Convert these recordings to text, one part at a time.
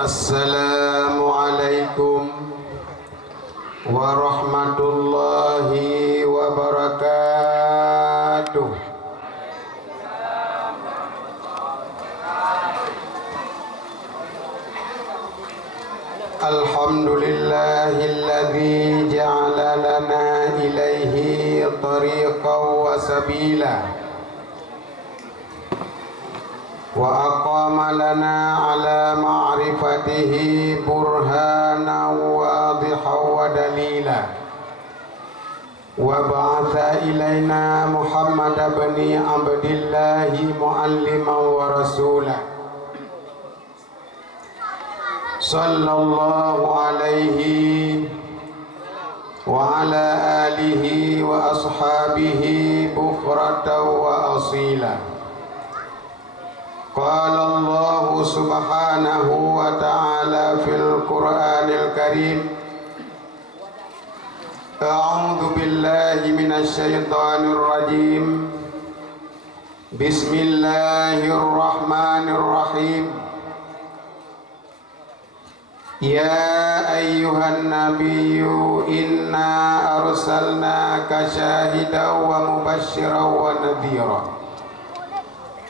Assalamualaikum warahmatullahi wabarakatuh. Alhamdulillahilladzi ja'ala lana ilaihi tariqan wa sabila wa aqama lana ala ma'rifatihi burhana wadiha wa dalila wa ba'atha ilaina Muhammad ibn Abdillah mualliman wa rasula sallallahu alaihi wa ala alihi wa ashabihi bukratan wa asila. Qala Allah subhanahu wa ta'ala fil Qur'anil Karim, A'udzu billahi minasy syaithanir rajim. Bismillahirrahmanirrahim. Ya ayyuhan nabiyyu inna arsalnaka syahidan wa mubasysyiran wa nadhira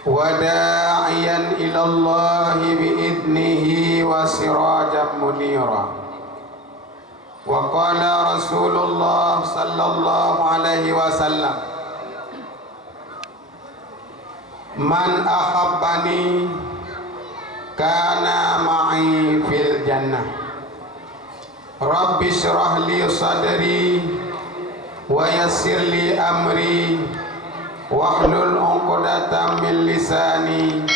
wa da'iyan ilallahi bi'idnihi wa sirajan munira. Wa qala Rasulullah sallallahu alaihi wasallam, man ahabbani kana ma'i fil jannah. Rabbi syrah li sadri wa yassir li amri wahlul 'uqdatam min lisani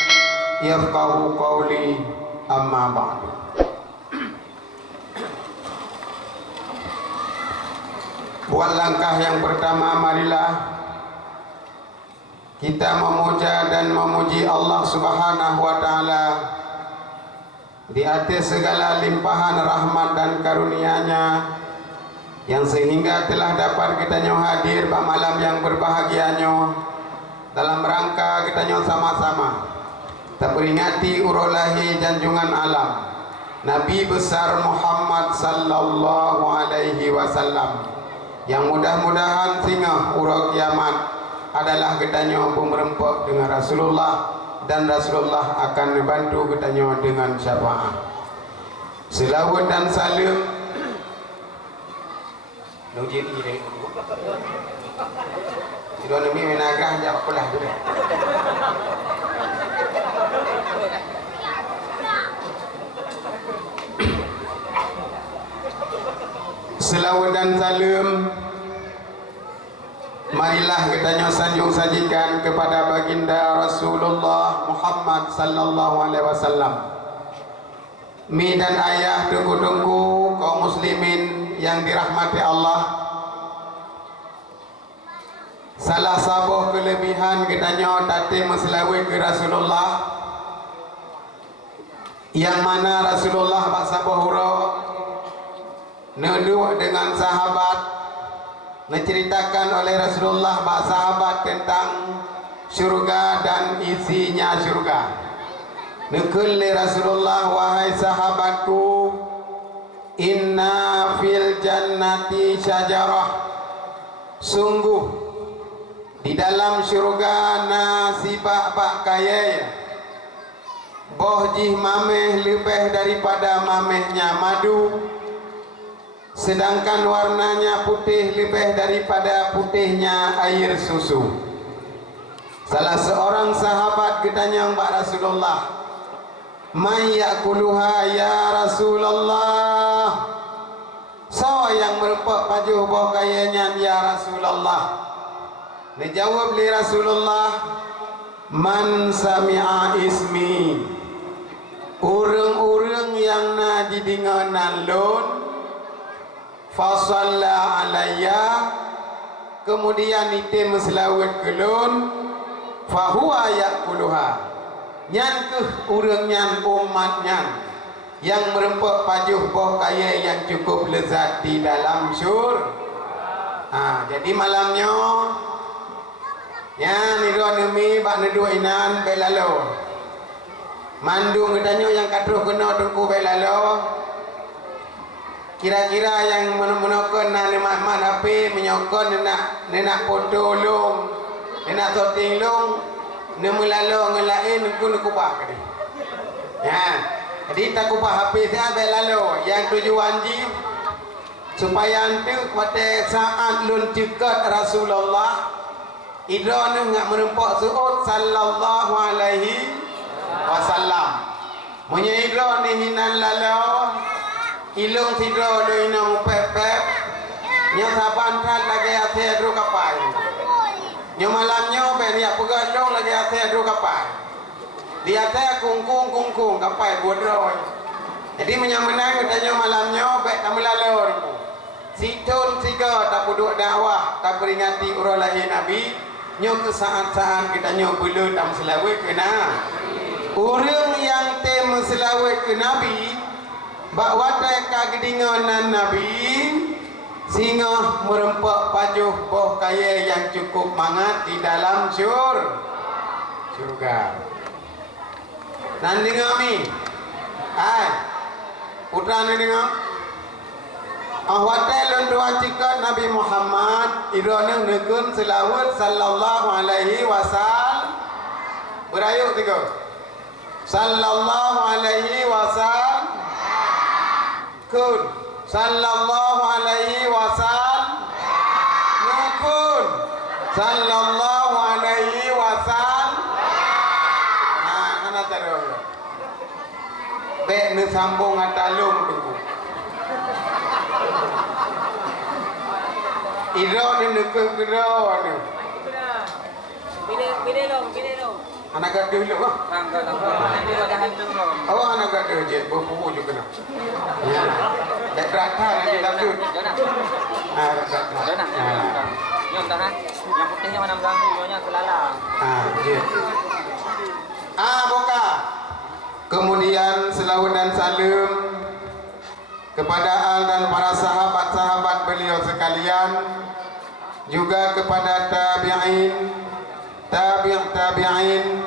yafqahu qawli, amma ba'du. Buat langkah yang pertama, marilah kita memuja dan memuji Allah Subhanahu wa taala di atas segala limpahan rahmat dan karunia-Nya yang sehingga telah dapat kita hadir pada malam yang berbahagianya dalam rangka kita sama-sama terperingati urolahi janjungan alam Nabi besar Muhammad sallallahu alaihi wasallam, yang mudah-mudahan singa urang kiamat adalah ketanya pemerempak dengan Rasulullah, dan Rasulullah akan membantu ketanya dengan syafaat. Selawat dan salam nujin ini tidak demi menagah jawab pelah tu. Selawat dan salam marilah kita sanjung sajikan kepada baginda Rasulullah Muhammad sallallahu alaihi wasallam, mi dan ayah tunggu-tunggu kaum muslimin yang dirahmati Allah. Salah satu kelebihan kitanya tadi meselawat ke Rasulullah, yang mana Rasulullah basabuh hura neduk dengan sahabat, menceritakan oleh Rasulullah bak sahabat tentang syurga dan isinya syurga. Nekul li Rasulullah, wahai sahabatku, inna fil jannati syajarah, sungguh di dalam syurga nasibak bak kaya bohjih mameh lebih daripada mamehnya madu, sedangkan warnanya putih lebih daripada putihnya air susu. Salah seorang sahabat ketanya kepada Rasulullah, man yakuluha ya Rasulullah, so yang merupak pajuh boh kayanya ya Rasulullah. Dijawab li Rasulullah, man sami'a ismi, urang-urang yang na didinganan lon fasalla alayya, kemudian ite meselawat kelon, fahuwa yakuluha, nyan ke urang nyan umat nyan yang merempak pajuh boh kaya yang cukup lezat di dalam syur. Jadi malamnya ya ni dua nemi bak nedua inan belalo mandung katanya yang kadruh kena tungku baik lalu kira-kira yang menokon nak nemat HP menyokon nak foto long nak shooting long nemelalo ngelain ku kubah kadi ya jadi tak kubah HP saya baik lalu yang tujuan ji supaya nanti pada saat lun cekat Rasulullah idra ni ngak menempak suud sallallahu alaihi wasallam punya idra ni hinan lalau ilung tidra do inang pep-pep nya saban kan lagi ate dru kapai nya malamnya ben ya pegadong lagi ate dru kapai dia teh kungkung kapai bodroy jadi menang katanya malamnya baik tak melalur situn tiga tak duduk dakwah tak peringati urang lahir Nabi nyo ke saat-saat kita nyo belum tam selawat kena orang yang tem selawat ke Nabi bak watai kagedingan Nabi sehingga merempak pajuh boh kaya yang cukup mangat di dalam surga nanti ngami putra ni dengar watai lunduan cikat Nabi Muhammad idoneng nekun selawat sallallahu alaihi wasallam berayuk tiga sallallahu alaihi wasallam kun sallallahu alaihi wasallam nukun sallallahu alaihi wasallam mana terus be sambung atalung tunggu Iro ni nekuk iro ni. Bila lo. Anak gaduh dulu bang. Nanti wajah hantu lo. Awak anak gaduh je, berpupu juga nak. Ya. Dah terata lagi lanjut. Dona. Yang tanah, yang putihnya mana belanggu, yang kelala. Je. Boka. Kemudian selawat dan salam kepada al dan para sahabat-sahabat beliau sekalian, juga kepada tabi'in, tabi'in,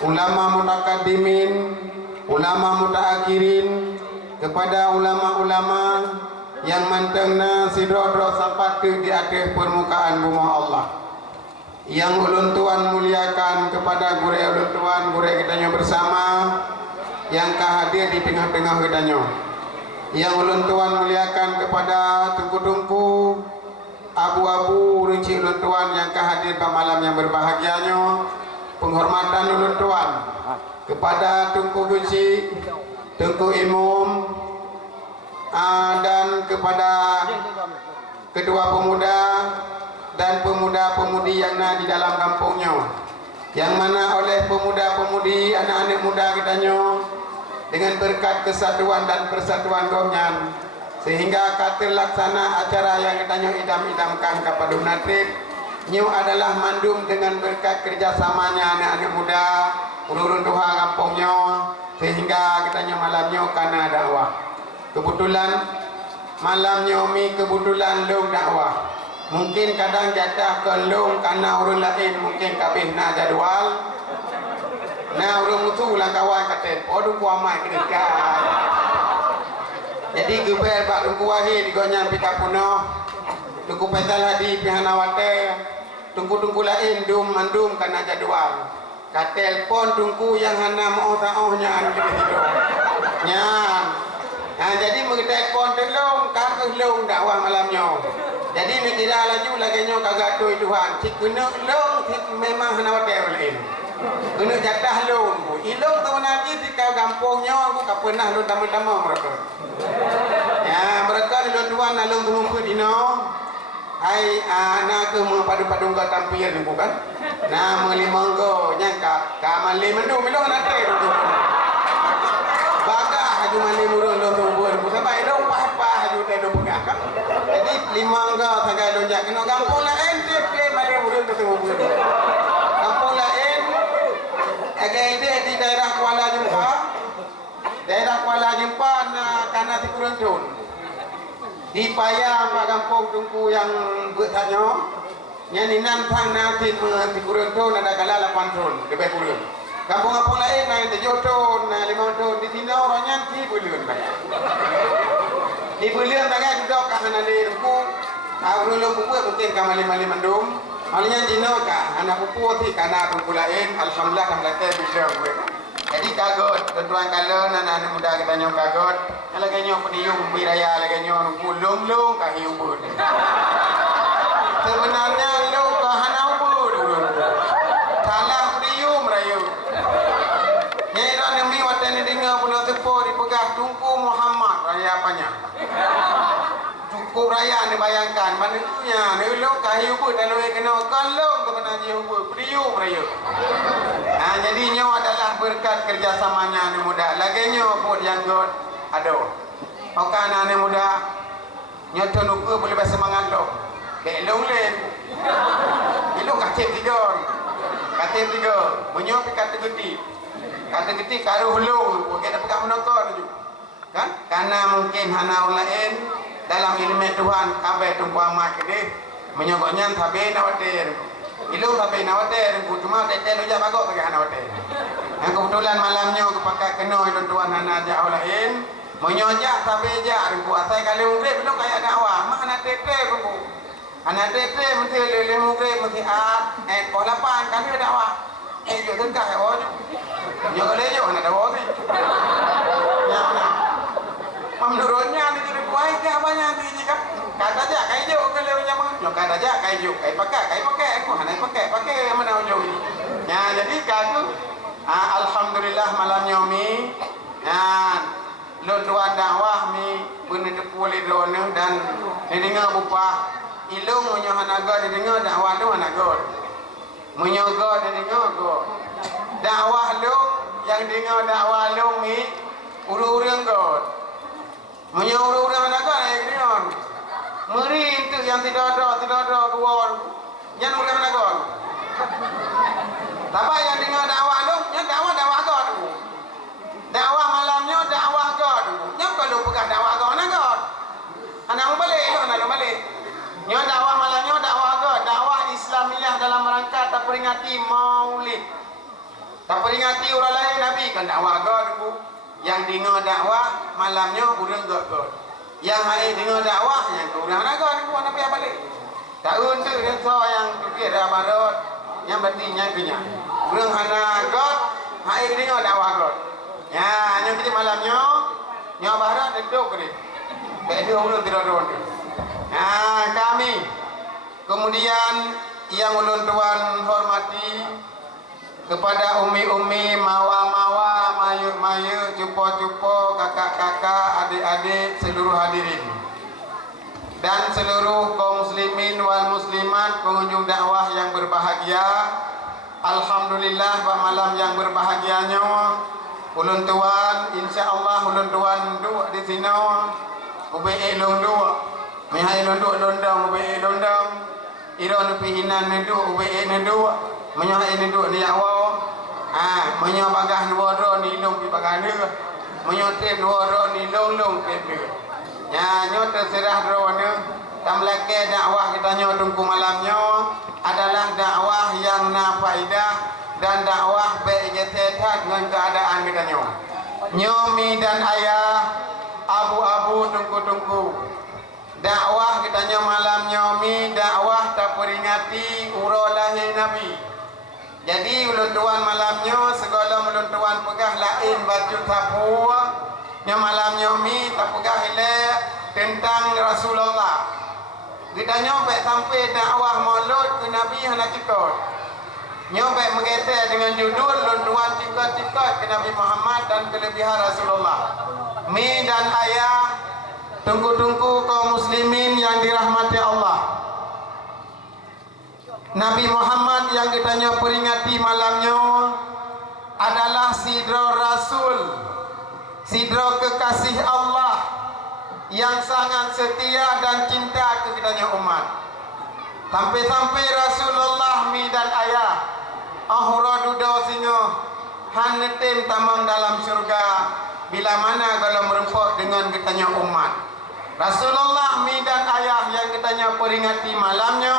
ulama mutakaddimin, ulama mutakhirin, kepada ulama-ulama yang mantengna sidro-dro sampai di atas permukaan bumi Allah. Yang ulun tuan muliakan kepada gure ulun tuan, gure kitanya bersama, yang hadir di tengah-tengah kitanya. Yang ulun tuan muliakan kepada tungku-tungku abu-abu rinci ulun tuan yang hadir pada malam yang berbahagianya, penghormatan ulun tuan kepada tungku kunci, tungku imum, dan kepada kedua pemuda dan pemuda-pemudi yang ada di dalam kampungnya, yang mana oleh pemuda-pemudi anak-anak muda kitanya dengan berkat kesatuan dan persatuan gomnyan sehingga kata laksana acara yang katanya idam-idamkan kepada Natrib nyu adalah mandum dengan berkat kerjasamanya anak-anak muda urun tuha kampungnya sehingga katanya malamnya karena dakwah kebetulan malamnya mi kebetulan long dakwah mungkin kadang jatah ke long karena urun lain mungkin kabeh na jadual. Nah, orang itu ulang kawan kata, dungku amai kedekat. Jadi gebel bak dungku wahid digonyan pita puno, dungku petal hadi pihana wate, dungku lain dum mandum karena jadual. Katel pon dungku yang hana mau taohnya anu hidup. Nyan. Nah, jadi mengetek pon telong kagak long dakwah malamnya. Jadi ni tidak laju lagi nyo kagak doi Tuhan. Cik kena long memang hana wate lain. Kena jatah long. Ilong tu nanti di kau kampungnya aku tak pernah long tama-tama mereka. Ya, mereka di luar nalung tumpu dino. Hai anak ke padu-padu kau tampil ni bukan? Nah, melimanggo nyangka kamali mendu milong nanti tu. Baga haju mali murun long tumpu tu sampai dong apa haju teh dong pegang. Jadi limanggo sangat dong jak kena kampung lain dia mali murun tu tumpu. Kampung lain agak ini di daerah Kuala Lumpur karena di Kurentun di payah pak kampung tungku yang bertanya yang ini nantang nanti di Kurentun ada kala 8 tahun lebih kurang Kampung-kampung lain naik 7 tahun, naik 5 tahun. Di sini orangnya 3 bulan kan. 3 bulan tak kan duduk kat sana di ruku. Ulung pupu mungkin kamali-mali mendum. Malnya jino kah anak pupu ti kana pupu lain. Alhamdulillah kam late bisa gue. Jadi kagot tuan kalau anak muda kita nyok kagot. Kalau kenyo peniung biraya lagi nyo lung-lung kah hiubun. Sebenarnya lu kah hanau bud. Salah peniung rayu. Nyai ron demi watan dengar pulau sepo dipegah Tunku Muhammad raya apanya? Cukup raya ni bayangkan manusia ni lu kahiu pun dan lu kena kalong ke mana jiu pun priu rayu. Jadi nyo adalah berkat kerjasamanya ni muda. Lagi nyo pun yang god aduh. Okan ni muda nyo tunuku boleh bersemangat lo. Dek long len. Itu katip 3. Katip 3. Menyo pikat gede. Kata gede karuh hulung, kita pegang menokor tu. Kan? Karena mungkin hana lain dalam ilmu Tuhan kabeh tumpu amat gede menyokoknya tabe nawatir. Ilu tabe nawatir, cuma tetel aja bagok pakai hana nawatir. Yang kebetulan malamnya aku pakai kena tuan hana jauh lain, menyojak tabe aja rimpu asai kali murid belum kayak dakwah, mak anak tetel rimpu. Anak tetel mesti lele murid mesti pos 8 kami dakwah. Jom tengkah ya orang. Jom kalau jom nak dakwah ni. Yang mana? Menurutnya ni jadi buai dia banyak ni kan. Kata aja kai jom kalau yang mana. Jom kata aja kai jom, kai pakai. Aku hendak pakai mana jom ni. Ya jadi kau alhamdulillah malam nyomi. Tuan dakwah mi benar boleh drone dan dengar bupa ilung menyohanaga dengar dakwah tu hanaga. Menyogot dan dengar dakwah lu yang dengar dakwah lu ni urang god menyuruh urang nak yang dengar meri itu yang tidak ada dua yang urang nak god tapi yang dengar dakwah lu yang dakwah god dakwah malamnya dakwah god yang kalau pegang dakwah god nak god anak balik lu nak balik yang dakwah malamnya dakwah god dakwah Islamiyah dalam rangka tak peringati maulid. Tak peringati orang lain Nabi kan dakwah god. Yang dengar dakwah malamnya urang god. Yang hai dengar dakwah yang urang nak god ku Nabi balik. Tak untuk dia yang fikir dah barat yang bertinya punya. Urang hana god hai dengar dakwah god. Ya, yang kita malamnya nyo barat duduk ni. Beda urang tidak ada. Kami kemudian yang ulun tuan hormati kepada umi-umi, mawa-mawa, mayu-mayu, cupo-cupo, kakak-kakak, adik-adik, seluruh hadirin dan seluruh kaum muslimin wal muslimat pengunjung dakwah yang berbahagia. Alhamdulillah pada malam yang berbahagianya ulun tuan insyaallah ulun tuan duduk di sini ubai long duduk mihai long duduk londang ubai londang iron pihinan nedu ubai nedu menyah nedu ni awal menyah bagah nuwaro ni long pi bagah ni menyah trip nuwaro ni long trip ni ya nyo terserah drone tamlake dakwah kita nyo tungku malamnya adalah dakwah yang na faidah dan dakwah bejetetat dengan keadaan kita nyo nyomi dan ayah abu-abu tungku-tungku dakwah kita nyo malam nyomi dakwah tak peringati uro lahir Nabi. Jadi ulun tuan malamnya segala ulun tuan pegah lain baju tapua nyo malam nyomi tak pegah ile tentang Rasulullah. Kita nyobek sampai dakwah maulud ke Nabi hana cikot. Nyobek mengetek dengan judul ulun tuan cikot-cikot ke Nabi Muhammad dan kelebihan Rasulullah. Mi dan ayah tunggu-tunggu kaum muslimin yang dirahmati Allah. Nabi Muhammad yang ditanya peringati malamnya adalah sidra Rasul, sidra kekasih Allah yang sangat setia dan cinta ke kitanya umat. Sampai-sampai Rasulullah mi dan ayah ahura duda singa hanetim tamang dalam syurga bila mana kalau merempok dengan kitanya umat. Rasulullah mi dan ayah yang kitanya peringati malamnya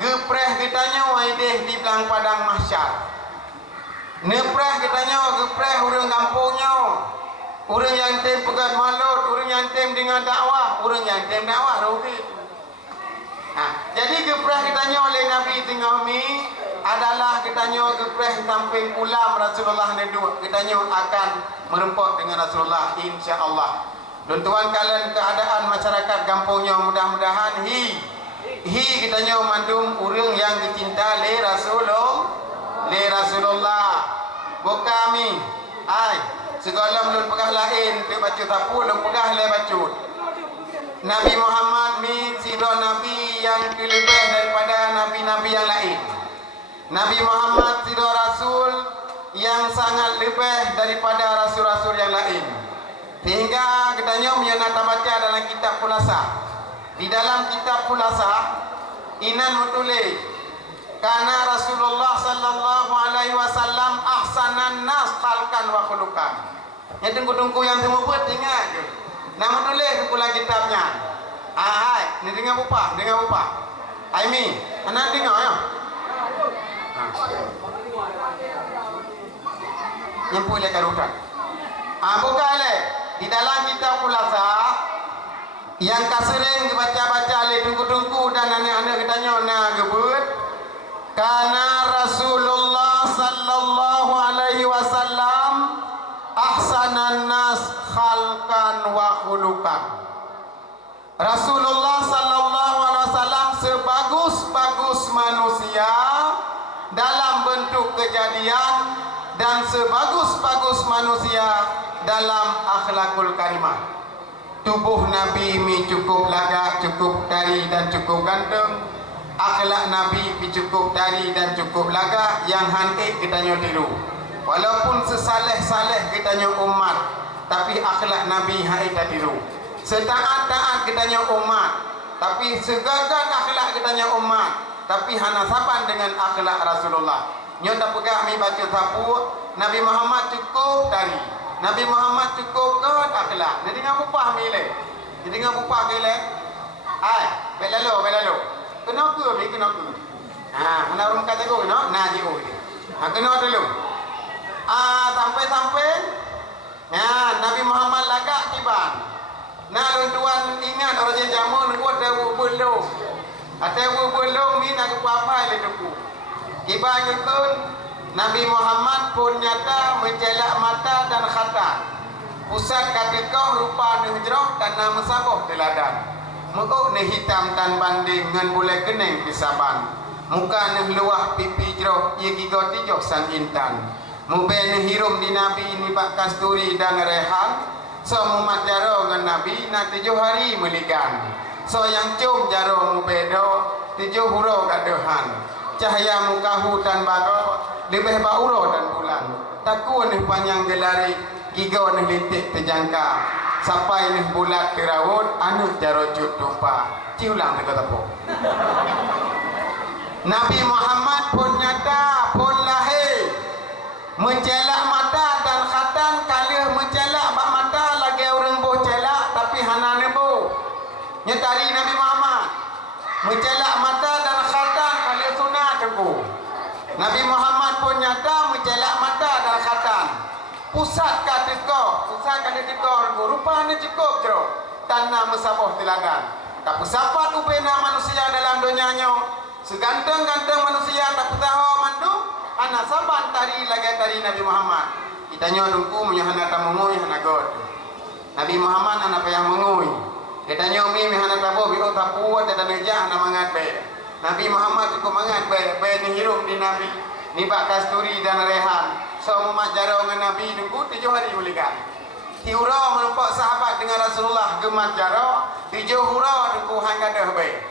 gepreh kitanya waideh di belang padang mahsyar. Nepreh katanya gepreh orang kampungnya. Orang yang tem pegat malut, orang yang tem dengan dakwah, orang yang tem dakwah rugi. Jadi gepreh katanya oleh Nabi tengah mi adalah katanya gepreh samping ulam Rasulullah neduk. Katanya akan merempot dengan Rasulullah insya-Allah. Dan tuan kalian keadaan masyarakat kampungnya mudah-mudahan hi katanya mandum orang yang dicinta le Rasulullah. Bukami segala belum pegah lain tu baca tapu belum pegah le bacut. Nabi Muhammad ni sirah Nabi yang lebih daripada Nabi-Nabi yang lain. Nabi Muhammad sirah Rasul yang sangat lebih daripada Rasul-Rasul yang lain. Sehingga katanya menyenata baca dalam kitab Khulasa. Di dalam kitab Khulasa inan menulis karena Rasulullah sallallahu alaihi wasallam ahsanan nas khalqan wa khuluqan. Yang tunggu-tunggu yang semua buat ingat je. Nama tulis pula kitabnya. Ni dengar bupa. Aimi, anak dengar ya. Yang boleh karutan. Buka le di dalam kitab Khulasa yang kasering dibaca-baca oleh tunggu-tunggu dan anak-anak katanya nak gebut. Karena Rasulullah sallallahu alaihi wasallam ahsanan nas khalqan wa khuluqan. Rasulullah sallallahu alaihi wasallam sebagus-bagus manusia dalam bentuk kejadian dan sebagus-bagus manusia dalam akhlakul karimah. Tubuh Nabi mi cukup lagak, cukup dari dan cukup ganteng. Akhlak Nabi cukup dari dan cukup lagak, yang hantik kitanya tiru. Walaupun sesaleh-saleh kitanya umat, tapi akhlak Nabi hai tak tiru. Setaat-taat kitanya umat, tapi segagal akhlak kitanya umat, tapi hana saban dengan akhlak Rasulullah. Nyo tak pegak mi baca sapu, Nabi Muhammad cukup dari. Nabi Muhammad cukup kot akhlak. Jadi ngapa pah mi le? Jadi ngapa pah ke le? Belalo. Kena ke mi kena ke. Mana orang kata ko no? Nah ji ko. Kena dulu. Sampai Nabi Muhammad lagak tiban. Tuan ingat orang je jamun ko tahu belum. Atau belum ni nak apa le tu. Tiba nyukun Nabi Muhammad pun nyata menjelak mata dan khatan. Pusat kata kau rupa hijrah dan nama saboh teladan. Muka ni hitam tan banding ngan boleh keneng pisaban. Muka ni luah pipi jerah ia giga tijoh sang intan. Mube ni hirum di Nabi ni bak kasturi dan rehan. So mumat jaro ngan Nabi nak 7 hari meligan. So yang cum jaro mubedo 7 hurau kadehan. Cahaya muka hutan bago lebih bauro dan bulan. Taku ni panjang gelari giga ni lintik terjangka. Sampai ni bulat terawut anu jaro cut lupa. Ciulang dekat apa? Nabi Muhammad pun nyata pun lahir mencelak mata dan khatan kali mencelak bak mata lagi orang boh celak tapi hana nebo. Nyatari Nabi Muhammad mencelak mata dan khatan kali sunat tebu. Nabi Muhammad pun nyata mencelak mata dan khatan. Pusat kali tekor rupanya cukup jero tanah musabah teladan. Tak pusapat ubena manusia dalam dunianya. Seganteng-ganteng manusia tak tahu mandu anak saban tari lagi tari Nabi Muhammad. Kita nyonuku menyahana tamungui hana god. Nabi Muhammad anak payah mengui. Kita nyomi hana tabu biu tapu dan nejah hana mangat be. Nabi Muhammad cukup mangat be ni hirup di Nabi. Ni bak kasturi dan rehan. So umat jaro dengan Nabi nunggu 7 hari mulikan. Tiura melumpak sahabat dengan Rasulullah gemat jaro 7 hurau nunggu hang gadah be.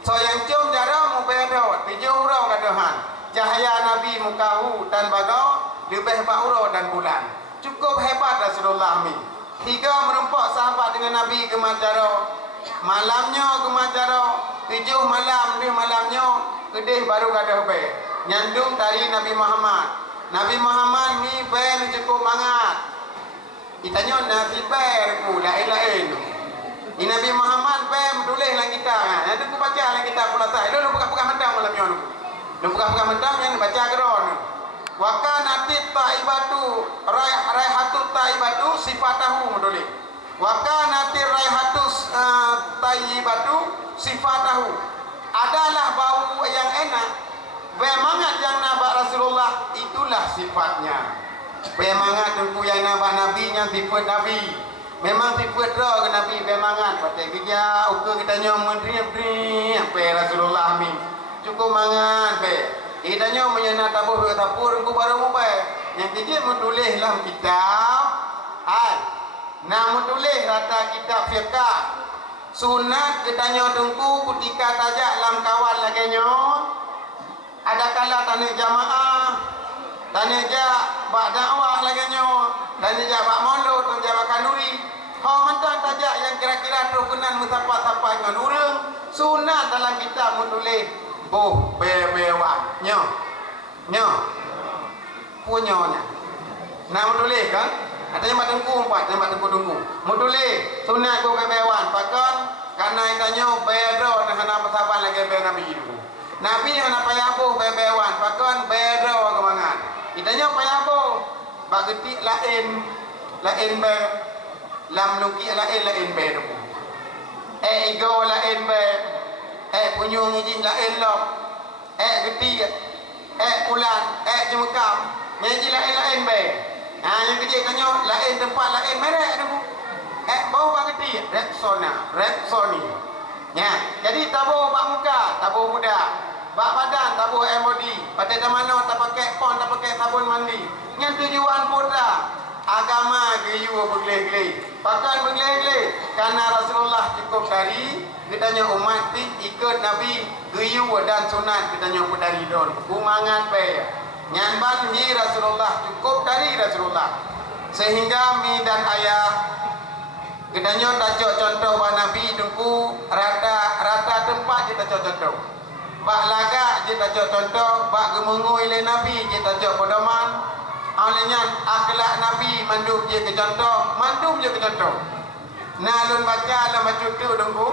So yang cium jaro mu be ada 7 hurau gadahan. Cahaya Nabi mukahu dan bagau lebih bauro dan bulan. Cukup hebat Rasulullah mi. 3 melumpak sahabat dengan Nabi gemat jaro. Malamnya gemat jaro 7 malam ni malamnya kedih baru gadah be. Nyandung tari Nabi Muhammad. Nabi Muhammad ni ben cukup mangat. Itanya Nabi ben ku lain-lain. Ini Nabi Muhammad ben tulis dalam kitab. Nanti aku baca dalam kitab Khulasa. Lu buka-buka mentang malam ni. Lu buka-buka mentang yang baca geron. wa kanatit taibatu raihatut taibatu sifatahu muduli wa kanatir raihatus taibatu sifatahu, adalah bau yang enak bemangat yang nabak Rasulullah itulah sifatnya. Bemangat tunggu yang nabak Nabi yang sifat Nabi memang sifat roh ke Nabi bemangat pakai kerja ukur kita nyom menteri apa Rasulullah amin cukup mangat be kita nyom menyana tabuh tapur ku baru mubai yang kerja menulis dalam kitab nak menulis rata kitab fiqah sunat kita nyom tunggu ketika tajak dalam kawal lagi nyom ada kala tanya jamaah tanya ja bak dakwah lagi nyom tanya ja bak mondok tanya ja bak kanuri kau mantan tajak yang kira-kira terkenan musafah-safah dengan urang sunat dalam kitab menulis boh bebewan nyo punyonya nak menulis kan ada yang batengku empat yang batengku tunggu menulis sunat boh bebewan pakon karena itanya bedo dengan apa-apa lagi be Nabi itu Nabi hana payah boh bebewan pakon bedo kemangan itanya payah boh bak getik lain be lam nuki lain be tu ego lain be punyung izin lain lok geti pulan jemekam nyaji lain be yang kerja tanya lain tempat lain merek tu bau bak geti Rexona ya jadi tabuh bak muka tabuh muda bak badan tabuh MOD pada mana tak pakai pon tak pakai sabun mandi yang tujuan putra agama geyu bergelih-gelih pakai bergelih-gelih karena Rasulullah cukup dari kitanya umat ikut Nabi geyu dan sunat kitanya dari don kumangan pe nyanban ni Rasulullah cukup dari Rasulullah sehingga mi dan ayah kitanya tajok contoh bah Nabi dengku rata tempat kita contoh bak laga kita contoh bak gemengui le Nabi kita pedoman olehnya akhlak Nabi mandum je ke contoh nalun baca dalam baca tu dengku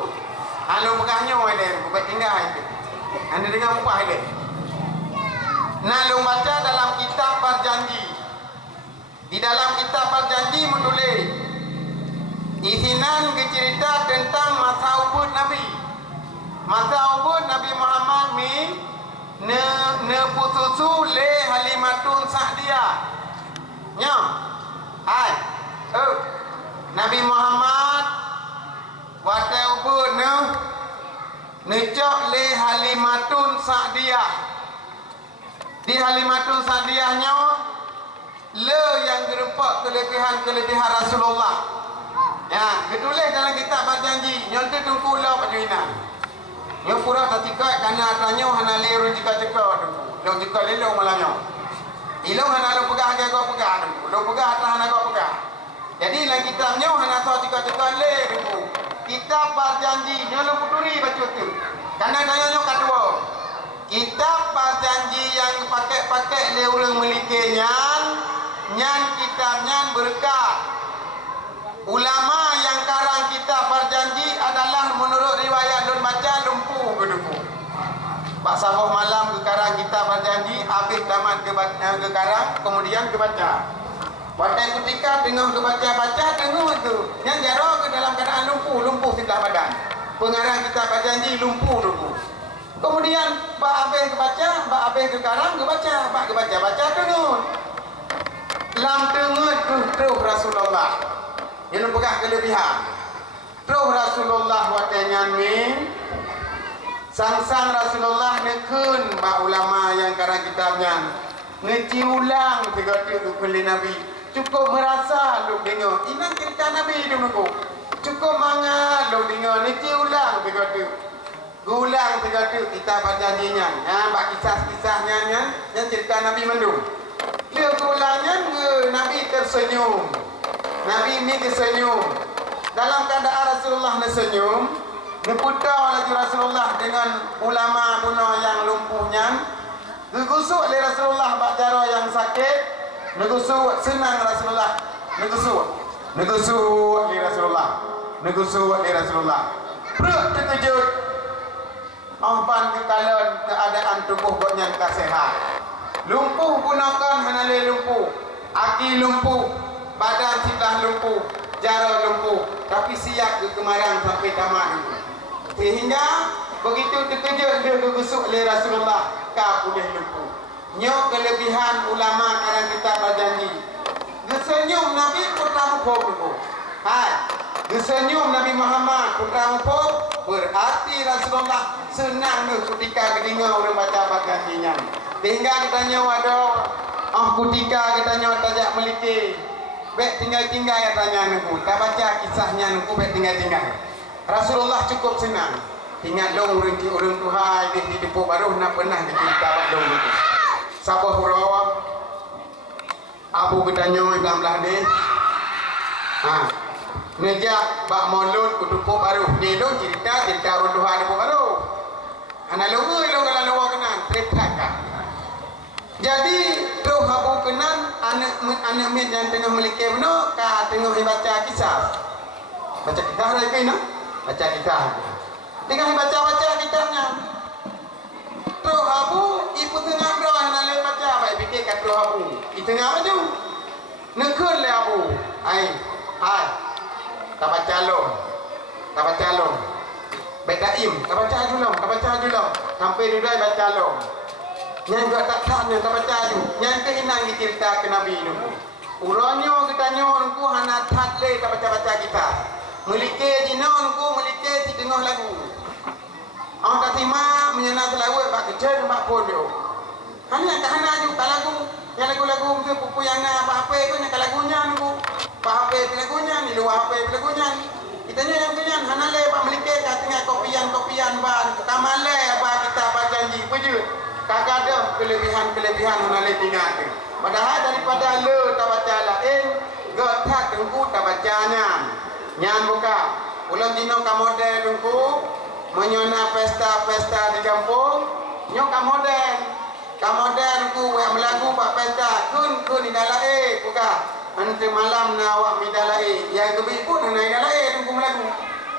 alun pegahnya oleh buat tinggal itu anda dengar muka oleh nalun baca dalam kitab berjanji di dalam kitab berjanji menulis isinan cerita tentang masa ubud Nabi Muhammad mi ne putusu le Halimatun Sa'diyah nya Nabi Muhammad wate ubud ne cok le Halimatun Sa'diyah di Halimatun Sa'diyahnya le yang gerempak kelebihan Rasulullah ya ketulis dalam kitab berjanji nyonte tungku la pajuinan yang pura tatika karena tanya hana leru jika cekak lo jika lelo malanya ilo hana lo pegah ke kau pegah lo pegah atas hana kau pegah jadi dalam kitabnya hana tahu jika cekak leru kitab berjanji nyolo puturi baca tu karena tanya kedua kitab berjanji yang pakai le urang melike nyan kitabnya berkah ulama yang karang kitab berjanji adalah menurut riwayat Lun baca lumpuh keduku. Pak Saboh malam ke karang kitab berjanji habis tamat ke karang kemudian ke baca. Pada ketika tengah ke baca tengah itu yang jaro ke dalam keadaan lumpuh sebelah badan. Pengarang kitab berjanji lumpuh dulu. Kemudian Pak habis ke baca, Pak habis ke karang ke baca, Pak ke baca tengah. Lam tengah tu Rasulullah. Yang pegang kelebihan terus Rasulullah watenyan min sang Rasulullah nekun mak ulama yang karang kitabnya ngeci ulang tiga kali Nabi cukup merasa lu dengar ini cerita Nabi dulu cukup mangat lu dengar ngeci ulang tiga gulang tiga kita berjanjinya bak kisah-kisahnya yang cerita Nabi mendung dia ulangnya Nabi tersenyum Nabi ini tersenyum dalam keadaan Rasulullah tersenyum Neputau lagi Rasulullah dengan ulama kuno yang lumpuhnya negusuk oleh Rasulullah bakjaro yang sakit negusuk senang Rasulullah negusuk oleh Rasulullah perut terkejut ampan kekalan keadaan tubuh boknya tak sehat lumpuh gunakan hati lumpuh, badan sebelah lumpuh, jara lumpuh, tapi siap ke kemarang sampai tamat dulu. Sehingga begitu terkejut dia kegusuk oleh Rasulullah, kau boleh lumpuh. Nyok kelebihan ulama kadang kita berjanji. Gesenyum Nabi putra mupuk dulu. Hai, gesenyum Nabi Muhammad putra mupuk berarti Rasulullah senang tu ketika kedengar orang baca bagantinya. Tinggal kita nyawa ada ketika kita nyawa tajak meliti. Baik tinggal-tinggal ya tanya nunggu. Tak baca kisahnya nunggu baik tinggal-tinggal. Rasulullah cukup senang. Ingat dong orang Tuhan di depo baru nak pernah kita buat dong itu. Siapa hurawa? Abu kita nyawa dalam belah ni. Nejak bak mulut ke depo baru. Ni dong cerita orang Tuhan depo baru. Anak longa kalau luar kenan terpakar. Jadi tu habu kenan anak mit yang tengah melike benar ka tengah baca kisah. Baca kisah dah ke nak? Baca kisah. Tengah baca kitabnya. Tu habu ibu tengah berah nak le baca baik fikir kat tu habu. I tengah baju. Nekun le habu. Hai. Tak baca long. Baik daim, tak baca julong. Sampai dudai baca long. Yang juga tak tahu tak baca tu. Yang kehinang cerita ke Nabi tu. Uranyo kita nyon ku hana that le tak baca kita. Melike jinon ku melike di tengah lagu. Orang tak terima menyana selawat bak kecil bak pon dia. Hana juga lagu. Yang lagu-lagu mesti pupu yang apa tu yang lagunya tu. Apa lagunya ni luar apa lagunya. Kita yang kenyan hana le bak melike kat tengah kopian ban. Kamale apa kita berjanji wujud. Kagak ada kelebihan hana le tinggal tu. Padahal daripada le tak baca lain, gotak tengku tak bacanya. Nyan buka. Ulang dino ka model tengku menyona pesta di kampung. Nyo ka model. Ka model tengku we melagu pak pesta kun di dalae buka. Nanti malam na awak mi dalae. Ya kebi pun na dalae tengku melagu.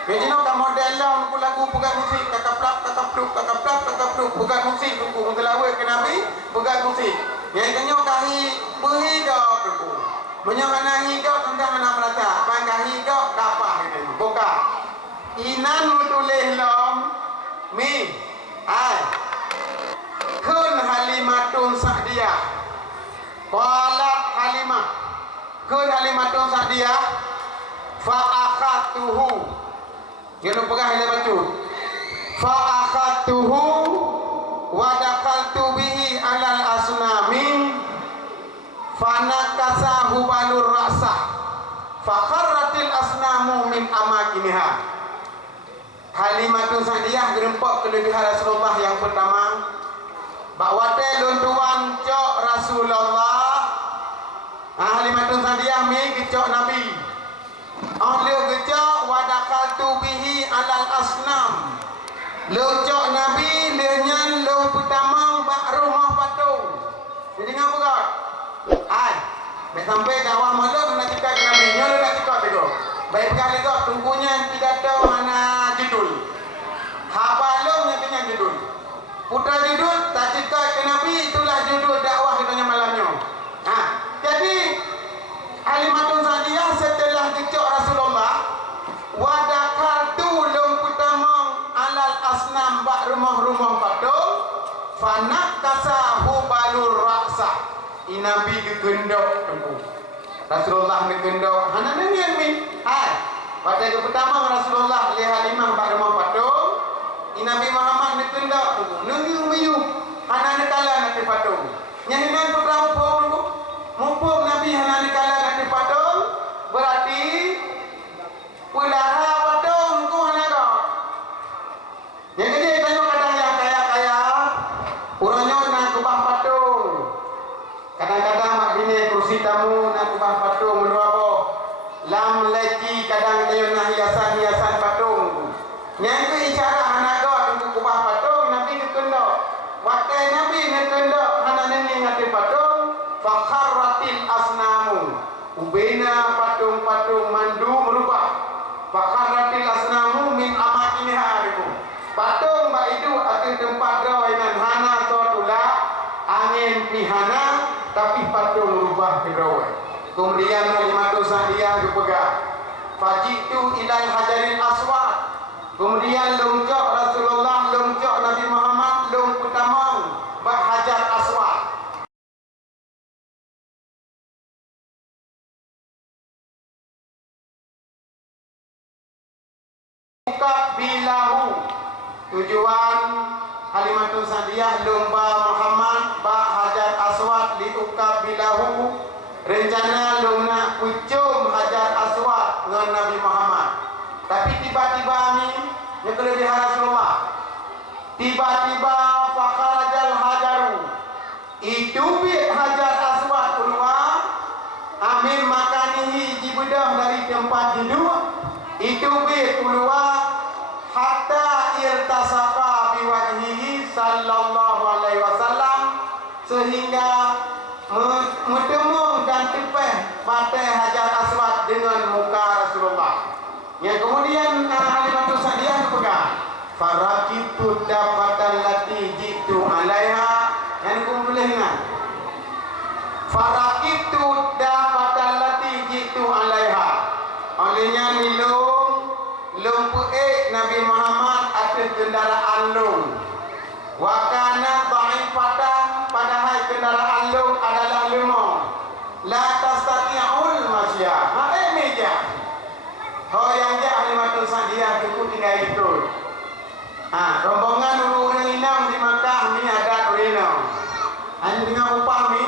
Bejino ka model lah aku lagu pegang musik kakap pluk pegang musik aku mengelawe ke Nabi pegang musik. Yang kenyo kahi berhidau aku. Menyana hidau tentang mana merasa. Bangga hidau kapah itu. Buka. Inan mutuleh lom mi. Hai. Kun Halimatun Sa'diyah. Qalat Halimah. Kun Halimatun Sa'diyah. Fa'akhatuhu. Yang nak pegang dia baca. Fa'akhatuhu wa dakaltu bihi alal asnamin fanakasahu balur rasah fakharratil asnamu min amakiniha. Halimatun Sa'diyah gerempak kelebihan Rasulullah yang pertama. Bakwate luntuan cok Rasulullah. Halimatun Sa'diyah mi cok Nabi. Dia gecok wadakal tubihi alal asnam. Locok Nabi dengan lo pertama bak rumah patung. Jadi ngapa kau? Ai, sampai dakwah malam nak kita ke Nabi. Nyo nak kita tu. Baik kali kau tunggunya tidak tahu mana judul. Habalong yang punya judul. Putra judul tak kita ke Nabi itulah judul dakwah kita malamnya. Jadi Halimatun Sa'diyah setelah dicok Rasulullah wadakartu lum putamang alal asnam bak rumah-rumah patung fanak kasahu balur raksa. Nabi kegendok tunggu. Rasulullah kegendok hana nengen mi. Pada ke pertama Rasulullah li Halimah bak rumah patung. Nabi Muhammad kegendok tunggu. Nengen miyu hana nekala nak patung. Nyahinan putra tunggu. Mumpung Nabi hana nekala nak patung berarti pelihara patung ku hana kau. Yang kedua tanya kadang yang kaya-kaya orangnya nak kubah patung. Kadang-kadang mak bini kursi tamu nak kubah patung menurut apa? Lam leci kadang tanya nak hiasan-hiasan patung. Yang itu isyarat hana kau untuk kubah patung Nabi nekendok. Waktu Nabi nekendok hana nengi ngati patung fakharratil asnamu. Ubena patung-patung mandu merubah. Fakharratil asnamu min amakiniha bikum. Patung mbak itu akan tempat rawainan hana atau tulak angin pihana tapi patung merubah dirawai. Kemudian Halimatus Sa'diyah berpegang. Fajitu ilal hajaril aswad. Kemudian longcok Rasulullah, longcok Nabi Muhammad, long pertama bak hajar aswad. Bilahu. Tujuan Halimatus Sa'diyah lomba Muhammad bak hajar aswad liukab bilahu. Rencana long nak pucung hajar aswad dengan Nabi Muhammad. Tapi tiba-tiba ni yang kelebihan Rasulullah. Tiba-tiba fakharajal hajaru. Itu bit hajar aswad keluar. Amir makanihi jibudah dari tempat duduk. Itu bit keluar hatta irtasaqa biwajhihi sallallahu alaihi wasallam, sehingga bertemu dan tepeh batai hajar aswad dengan muka Rasulullah. Yang kemudian Halimatus Sa'diyah berpegang. Farakitu dapatan lati jitu alaiha. Yang kamu boleh ingat. Farakitu dapatan lati jitu alaiha. Olehnya ni long pu'ik Nabi Muhammad atas kendaraan long. Wakana ta'ifatan, padahal kendaraan long adalah lemah. La tastati'ul masya. Meja. Yang je Halimatus Sa'diyah cukup tinggal itu. Rombongan orang inam di Makkah ni adat orang inam. Hanya dengan upah ni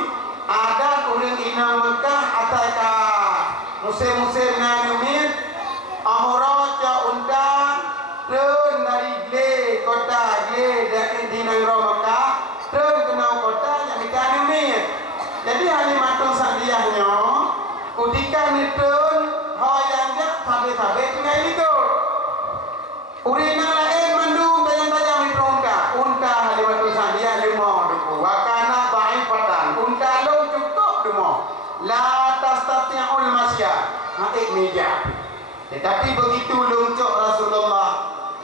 adat orang inam Makkah atas musim-musim nanumit amorot ya undang turun dari Gle kota Gle di negara Makkah turun ke kota yang dikanumit. Jadi Halimatus Sa'diyahnya ketika ni turun yang dia sabe-sabe tinggal itu. Urina lain mandung tajam-tajam itu unta Halimatus Sa'diyah lima duku. Wakana ta'ifatan. Unta long cukup demo. La tastati'ul masya. Naik meja. Tetapi begitu longcok Rasulullah,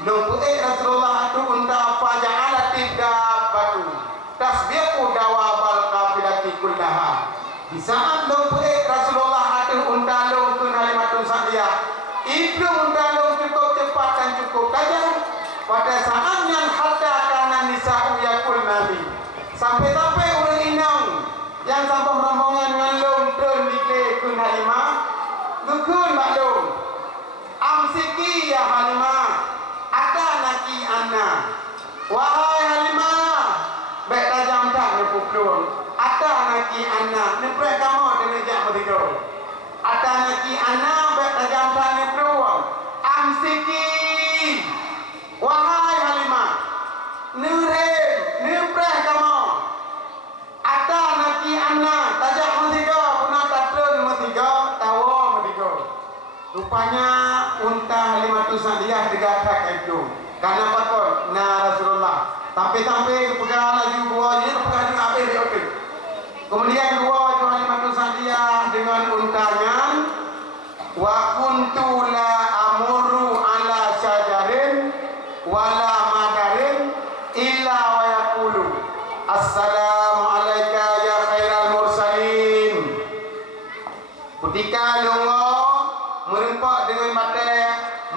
longcok Rasulullah itu unta faja'ala batu. Tasbiqu dawabal qafilati kullaha. Di saat longcok Rasulullah itu unta longcok Halimatus Sa'diyah, itu unta long cukup cepat dan cukup tajam. Pada saatnya hatta kana nisa'u yakul nabi. Sampai-sampai orang inang yang sampai rombongan dengan long turun di kun Halimah, gukun maklum. Amsiki ya Halimah, ada naki anna. Wahai Halimah, baik tajam tak nepuk-nepuk. Ada naki anna, nepuk kamu denejak mereka. Ada naki anna, baik tajam tak nepuk. Amsiki, wahai Halimah, nurem, nepuk kamu. Ada naki anna, tajam mereka, punah tatrun mereka, tawa mereka. Rupanya unta Halimatus Sa'diyah tegak itu. Karena patut Rasulullah. Sampai-sampai pegang laju dua je, pegang juga habis dia okey. Kemudian dua je Halimatus Sa'diyah dengan untanya. Wa kuntu la amurru ala syajarin wala madarin illa wa yaqulu assalamu alayka ya khairal mursalin. Ketika lungo merempak dengan batai,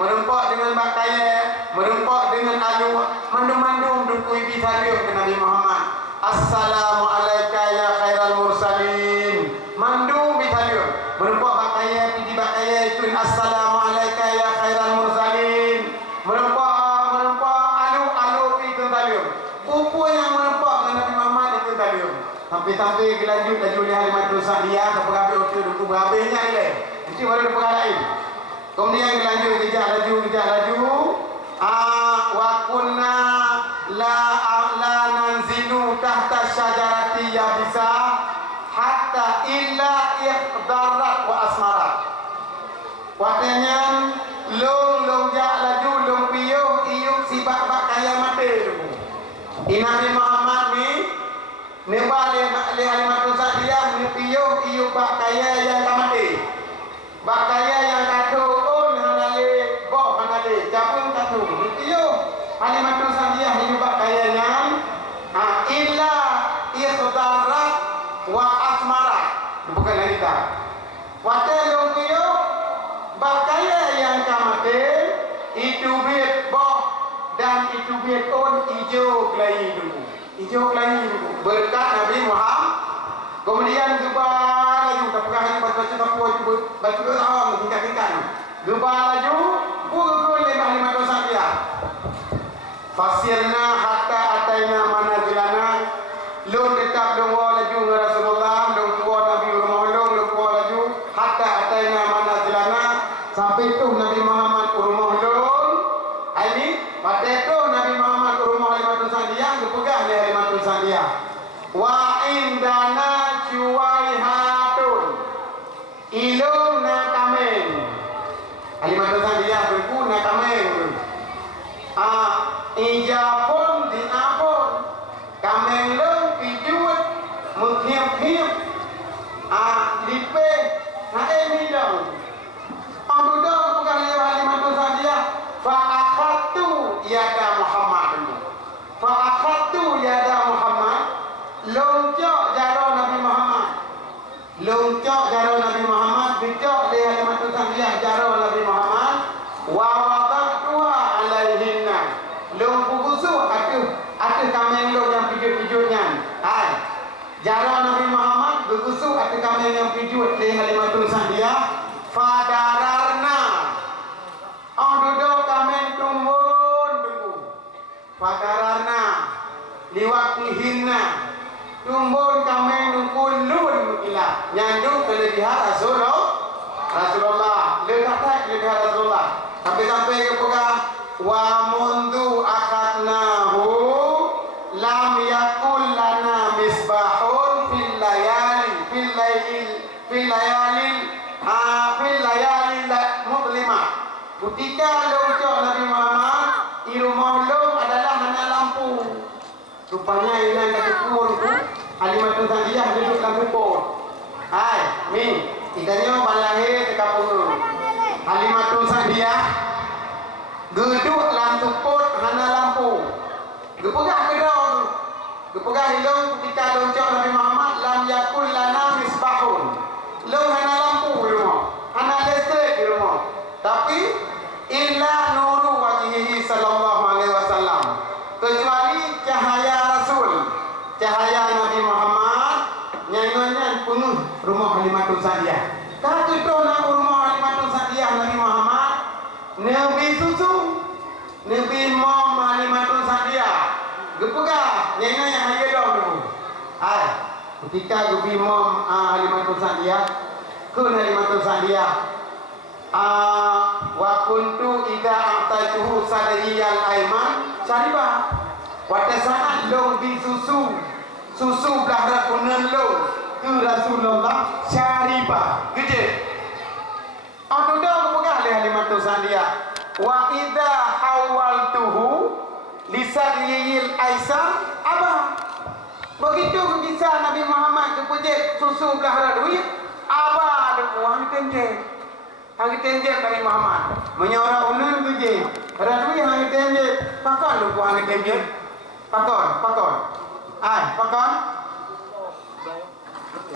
merempak dengan bakaya, merempak dengan alu, mandung-mandung duku ibi salim ke Nabi Muhammad. Assalamu alayka ya khairal mursalin. Mandung ibi salim, merempak bakaya, pidi bakaya itu assalamu alayka ya khairal mursalin. Merempak alu itu salim. Kupu yang merempak dengan Nabi Muhammad itu salim. Sampai-sampai gelanjut laju oleh Halimatus Sa'diyah ke pengabih waktu duku berhabisnya ni. Mesti baru perkara lain. Kemudian lanjut kejap laju. Wa kunna la nanzilu tahta syajarati yabisa hatta illa iqdarat wa asmarat. Waktunya long jak laju long piyuh iyuk sibak kaya mati dulu. Nabi Muhammad ni balik Halimatus Sa'diyah ni piyuh iyuk kaya yang mati. Bakaya yang katu hanale boh hanale cabun katu itu Halimatus Sa'diyah hidup bakayanya illa ikhdarat wa asmara bukan lagi tak Wate lungkio bakaya yang kamate itu biet boh dan itu biet on hijau kelahi dulu. Hijau kelahi dulu. Berkat Nabi Muhammad. Kemudian gebal laju tak pernah hanya baca tak puas baca awam tingkat-tingkat. Gebal laju pukul lembah 5 dosa dia. Fasirna hatta ataina manazilana. Lun tetap dong laju dengan Rasulullah, dong kuat Nabi Muhammad, dong kuat laju hatta ataina manazilana sampai tu Nabi Muhammad rumah lun. Ini pada tu Nabi Muhammad rumah Halimatul Sa'diyah dipegang oleh Halimatul Sa'diyah. Wa indana cuaihatun ilung na kameng. Halimatul Sa'diyah berku na kameng. Ijapun di apun kameng lung pijut menghiap-hiap lipe ini dong. Amdudah bukan Halimatul Sa'diyah fa'akhatu yada Muhammad. Fa'akhatu yada Muhammad. Loncok jaro Nabi Muhammad. Loncok jaro Nabi Muhammad. Bicok di Halimatul Sa'diyah jaro Nabi Muhammad. Wa wadaktuha alaihinna. Long pugusu atuh kameng long yang pijut-pijutnya. Hai. Jaro Nabi Muhammad bergusu atuh kameng yang pijut di Halimatul Sa'diyah. Fadararna. Duduk kameng tumbun tunggu. Fadararna. Liwaktihinna. Tumbun kameng nungkul lun mukila. Nyandung kelebihan Rasulullah. Kelebihan Rasulullah. Sampai ke pegang. Wa mundu akadnahu lam yakul lana misbahun fil layali mudlimah. Ketika loncok Nabi Muhammad di rumah long adalah hanya lampu. Rupanya ini yang kekur Halimatul Sa'diyah duduk lampu pun. Hai, mi kitanya balahir ke kapung. Halimatul Sa'diyah duduk lampu pun hanya lampu. Gepegah kedau. Gepegah hilong ketika loncok Nabi Muhammad lam yakul lana misbahun. Long hanya lampu di rumah. Hanya listrik di rumah. Tapi illa nuru wajhihi sallallahu alaihi wasallam. Kecuali cahaya Rasul, cahaya Nabi Muhammad nyanyian penuh rumah Halimatul Sa'diyah. Kalau itu nak rumah Halimatul Sa'diyah Nabi Muhammad, Nabi susu, Nabi Mom Halimatul Sa'diyah. Gepegah nyanyian yang hanya dong. Hai, ketika Nabi Mom Halimatul Sa'diyah, Halimatul Sa'diyah. Wa kuntu idza a'taituhu sadiyal aiman syariba. Pada saat long di susu belah kunan long ke Rasulullah syariba. Kerja. Dah pegang oleh Halimatul Sa'diyah. Wa idza hawaltuhu lisadiyil aisar abah. Begitu bisa Nabi Muhammad kepejek susu belah duit abah ada uang tenje. Hari tenjek Nabi Muhammad menyorang ulun tuji radui hari tenjek pakon lu hari tenjek pakon pakon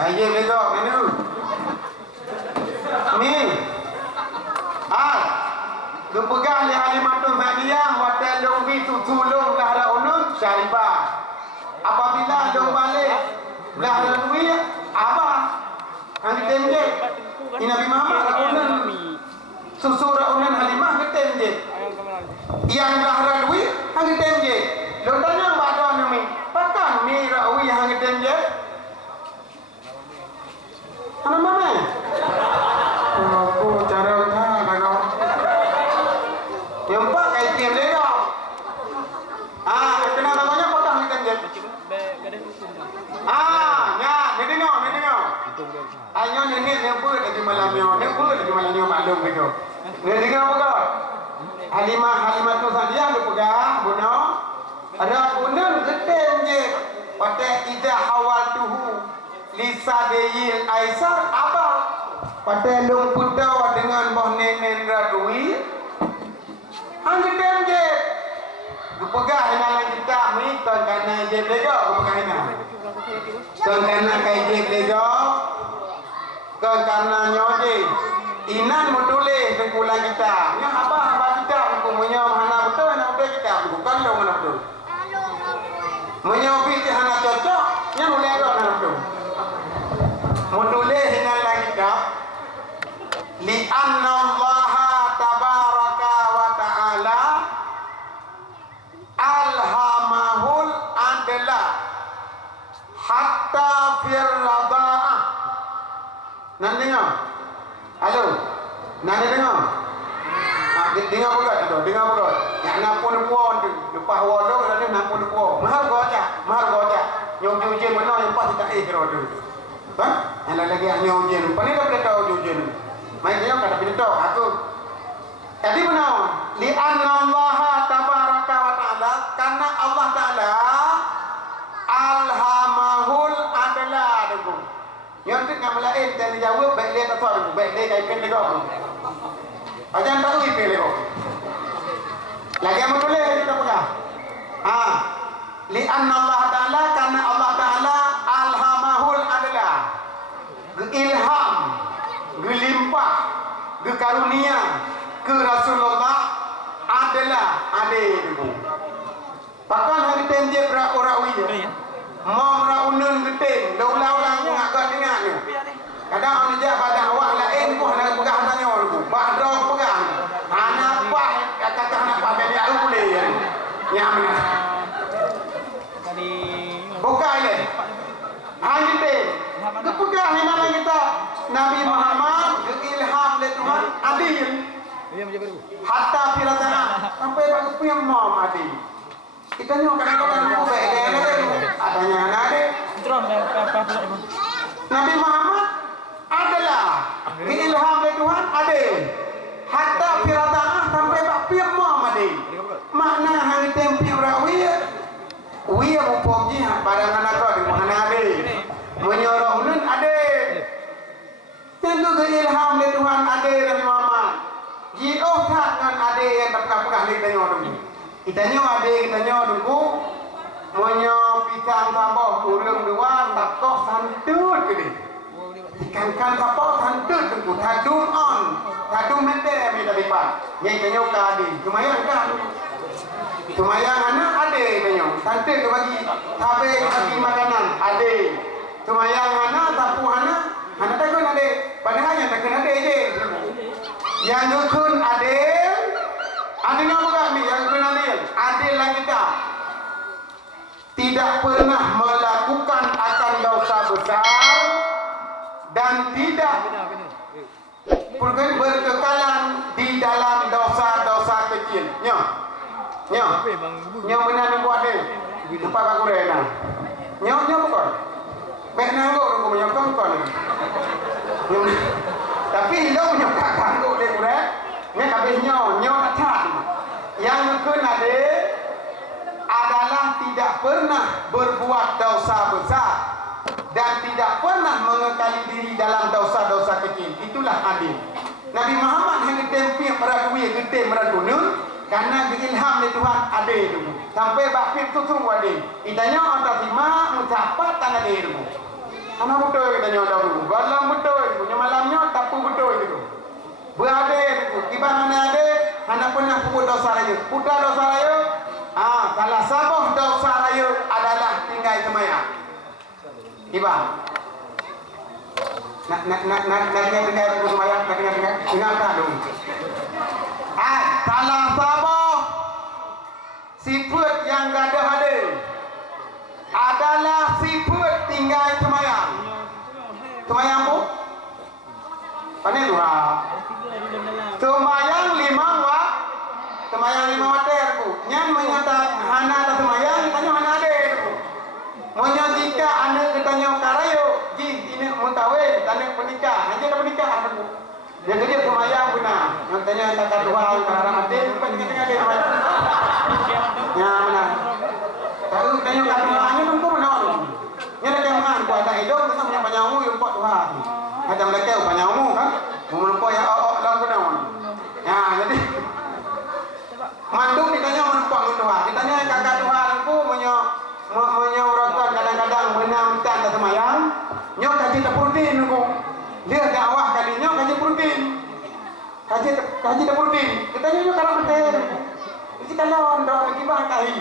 aje bego menu ni kepegang li Halimatul Sa'diyah wa talung bi tutulung lahra ulun syaribah. Apabila dong balik lahra duit apa hari tenjek Nabi Muhammad ulun susu ulun Halimah ketenje. Yang lahra duit hang ketenje. Lo tanya badon mi. Pakan mi rawi hang ketenje. Ana mama. Oh, cara dago. Yang pak kai tiap dago. Kena namanya potong ketenje. Ya, ni dengar. Ayo nenek nempu lagi malamnya maklum begitu. Ni dengar apa? Halimatul Sa'diyah dia pegang bunuh. Ada bunuh geden je. Pada idza hawaltuhu lisadiyil aisar apa? Pada long putau dengan boh nenek radui. Hang geden je. Dipegang hina kita ni ton kana je bego pegang hina. Ton kana kai je bego. Kan karena nyoje Nak dengar? Halo. Nak dengar? Dengar pula tu, dengar pula. Yang nak pun puan tu, lepas wala dia nak pun puan. Mahal kau aja. Yang ujian mana yang pas tak kira tu. Kan? Yang lagi hanya ujian. Pani dah beritahu ujian. Mai dia kata beritahu aku. Jadi benar. Li anna Allah tabaraka wa taala, karena Allah taala alhamahul adla deku. Yang tu nak melain dan dijawab baik dia tak tahu, baik dia kaitan deku. Ajan tahu ipil deku. Lagi yang boleh kita pegang. Li anna Allah taala, karena Allah taala alhamahul adla. Ilham, gelimpah, gekarunia ke Rasulullah adalah adil tu. Bahkan hari tenjek orang-orang dia. Mau raunun geting, daulah-daulah ngagak dengar ni. Kadang orang dia pada awak lain pun nak pegang tanya tu. Badra pegang. Anak bah kata anak bah dia aku boleh ya. Yang mana? Bukan le. Hari te. Kepegang ni mana kita? Nabi Muhammad ilham le Tuhan adil. Hatta firatana sampai bagi punya mom adil. Kita ni kadang-kadang aku baik adanya ada. Nabi Muhammad adalah ilham dari Tuhan adil. Hatta firatana sampai bagi punya mom adil. Makna hari tempi rawi Wia mempunyai barang anak kau di mana ada, menyuruh ulun ada. Tentu ke ilham dari Tuhan ada Nabi Muhammad. Jika tak dengan ada yang terpegang di tanya orang. Kita nyawa dulu, menyuruh pisang sabah ulun dua tak kau santut ke ni. Ikan sabah santut dulu, tadum mete minta lipat. Yang tanya kadi, cuma yang kan. Semayang anak ada tanya. Santai ke bagi bagi makanan ada. Semayang anak sapu anak takkan ada. Padahal yang takkan ada je. Yang nyukun ada. Ada nama kami yang nyukun adil. Adil lah kita. Tidak pernah melakukan akan dosa besar dan tidak berkekalan di dalam dosa-dosa kecil. Nyo benar ni buat dia. Nampak kat Quran nah. Nyo bukan. Baik nak ngok aku menyokong kon. Tapi lo menyokong ngok dia Quran. Ni habis nyo tak. Yang mungkin ada adalah tidak pernah berbuat dosa besar dan tidak pernah mengekali diri dalam dosa-dosa kecil. Itulah adil. Nabi Muhammad yang tempi meradui gede meradunun karena diilham dari Tuhan ada itu. Sampai bakit tu semua ada. Itanya orang terima mencapat tangan dia itu. Anak betul kitanya dahulu. Galam betul. Punya malamnya tapu betul itu. Berada itu. Tiba mana ada. Anak pernah pukul dosa raya. Putar dosa raya. Salah sabah dosa raya adalah tinggal semayang. Tiba. Nak tinggal semayang. Tinggal tak dulu. Salah sabah sifat yang gadah ada adalah sifat tinggal semayang. Semayang bu? Pandai tu semayang 5 waktu. Semayang 5 waktu bu. Yang menyatakan hana ada semayang, tanya hana ada bu. Monya jika anda ketanya karayo, ini mengkawin, tanya pernikah, hanya dah pernikah bu. Yang kerja semayang benar. Yang tanya takkan Tuhan karena mati bukan tengah-tengah dia semayang. Ya benar. Kalau tanya kat Tuhannya pun kau benar. Yang ada kemangan buat tak hidup kita punya banyak umur yang buat Tuhan. Macam mereka banyak umur kan. Melumpah yang lawan benar. Ya jadi manduk ditanya melumpah ke Tuhan. Ditanya kakak Tuhan aku menyuarakan kadang-kadang benar minta tak semayang. Nyok kaji tak putih aku. Dia dakwah kalinya kaji protein. Kaji tak protein. Katanya juga kalau betul. Isi kalau ndak lagi bangkai.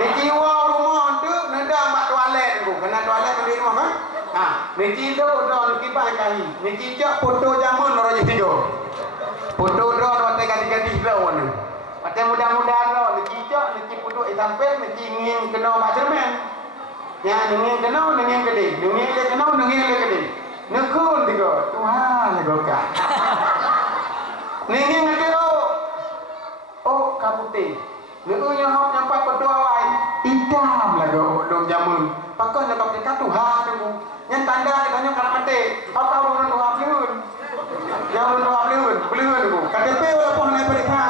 Niki rumah tu nenda mak toilet tu. Kena toilet di rumah kan? Niki tu ndak lagi bangkai. Niki jak foto zaman orang tiga. Foto dah waktu ganti-ganti lawan. Macam mudah-mudahan dah niki jak niki foto sampai niki ingin kena Pak Cermen. Ya, ingin kena, ingin gede. Ingin le kena, ingin le gede. Nekun tiga. Tuhan legoka. Ningin ngake oh kaputih. Neunya hok nyampak berdoa lain. Idam lagu dong jamun. Pakai nak pakai Tuhan tu. Yang tanda katanya karena mati. Apa orang doa belun? Yang orang doa belun tu. KTP walaupun naik periksa,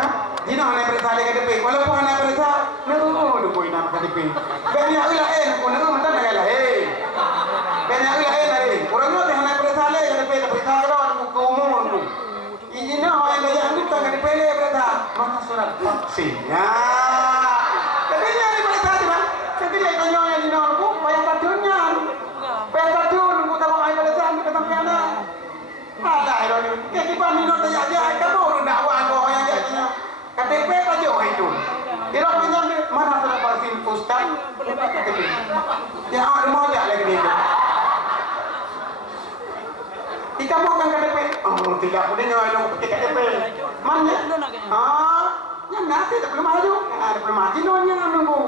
jina naik periksa lagi KTP. Walaupun naik periksa, neu tu poin nama KTP. Banyak wilayah pun neu macam nak lah. Banyak wilayah hari. Orang tu naik periksa lagi KTP, periksa kalau tu umum tu. Ijina orang yang dah tu KTP lagi periksa. Mana surat vaksin? Ya. Tapi ni ada periksa tu kan? Jadi lagi tanya yang jina tu, payah satunya. Payah satu nunggu tahu ai periksa ni kata piana. Alah ini. Kita minum tak aja. Kamu orang dakwah kau yang jadinya. KTP aja itu. Dia orang pinjam mana surat vaksin Ustaz? KTP. Dia ada mau tak lagi dia. Kita mau kan KTP. Oh, tidak boleh nyolong pakai KTP. Mana? Yang nanti tak belum maju. Belum maju nonnya nunggu.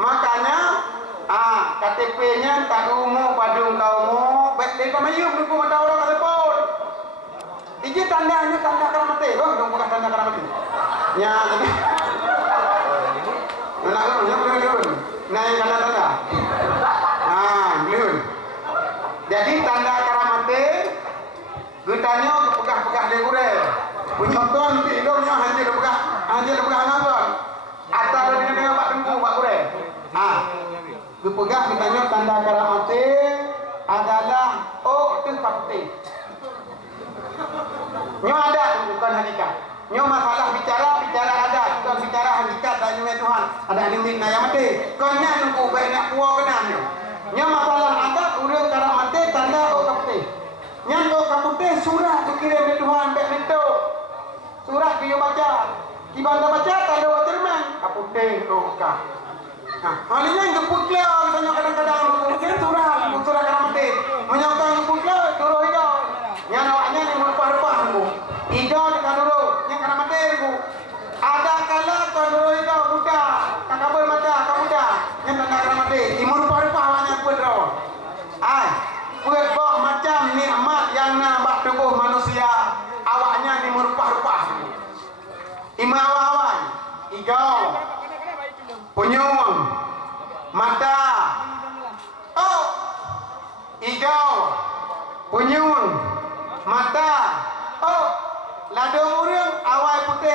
Makanya KTP-nya tak umum padung kaumu. Baik dia pemayu nunggu mata orang kata pun. Ini tandanya tanda keramat eh. Bang, bukan tanda keramat ini. Ya, jadi. Nak belum. Nah, yang tanda. Belum. Jadi tanda keramat eh. Getanya pegah-pegah dia kurang. Penyokong tidurnya hanya pegah ngangkon. Atau dengan Pak Tengku Pak kurang. Pegah getanya tanda keramat adalah itu kapten. Nyo ada bukan hakikat. Nyo masalah bicara ada, bukan bicara hakikat dan nyuai Tuhan. Ada limit na yang mati. Konya nunggu baik nak puas kena nyo. Nyo masalah ada urang cara mati tanda kapten. Nyo kapten surah dikirim dari Tuhan baik itu. Surah dia baca. Ibanda baca tanda waterman kapten roka. Halinya ngeput klau tanya kadang-kadang mungkin surah keramat. Menyangka ngeput klau doro hijau. Yang awaknya ni merupa-rupa aku. Hijau dengan dulu. Yang kena mati aku. Ada kala kau dulu hijau muda. Tak kabel mata kau muda. Yang tak kena mati. Ini merupa-rupa awaknya pun dulu. Buat bok macam nikmat yang nampak tubuh manusia. Awaknya ni merupa-rupa aku. Ima awan. Hijau. Punyung. Mata. Hijau. Punyung. Mata, ladung urang awal putih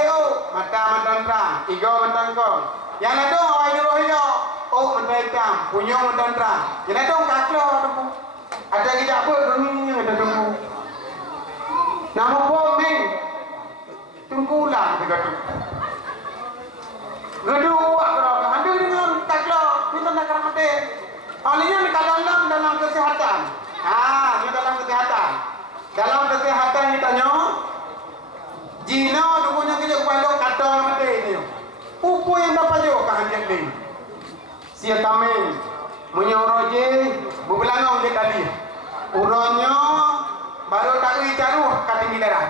mata terang, hijau mata kau. Yang ladung awal biru hijau, mata hitam, punyung mata terang. Yang ladung kaklau tu. Ada kita apa dunia ada tunggu. Nama bomi, tunggulah kita tu. Gedua kalau ada dengan kaklau, kita nak keramat. Alinya dalam kesehatan. Ini dalam kesehatan. Dalam kesehatan ni tanya, Jina tu punya kerja kepala kata mati ni. Upo yang dapat je kehandian ni. Sia kami menyoroje berbelangau je tadi. Urangnya baru tak caruh kat tinggi darah.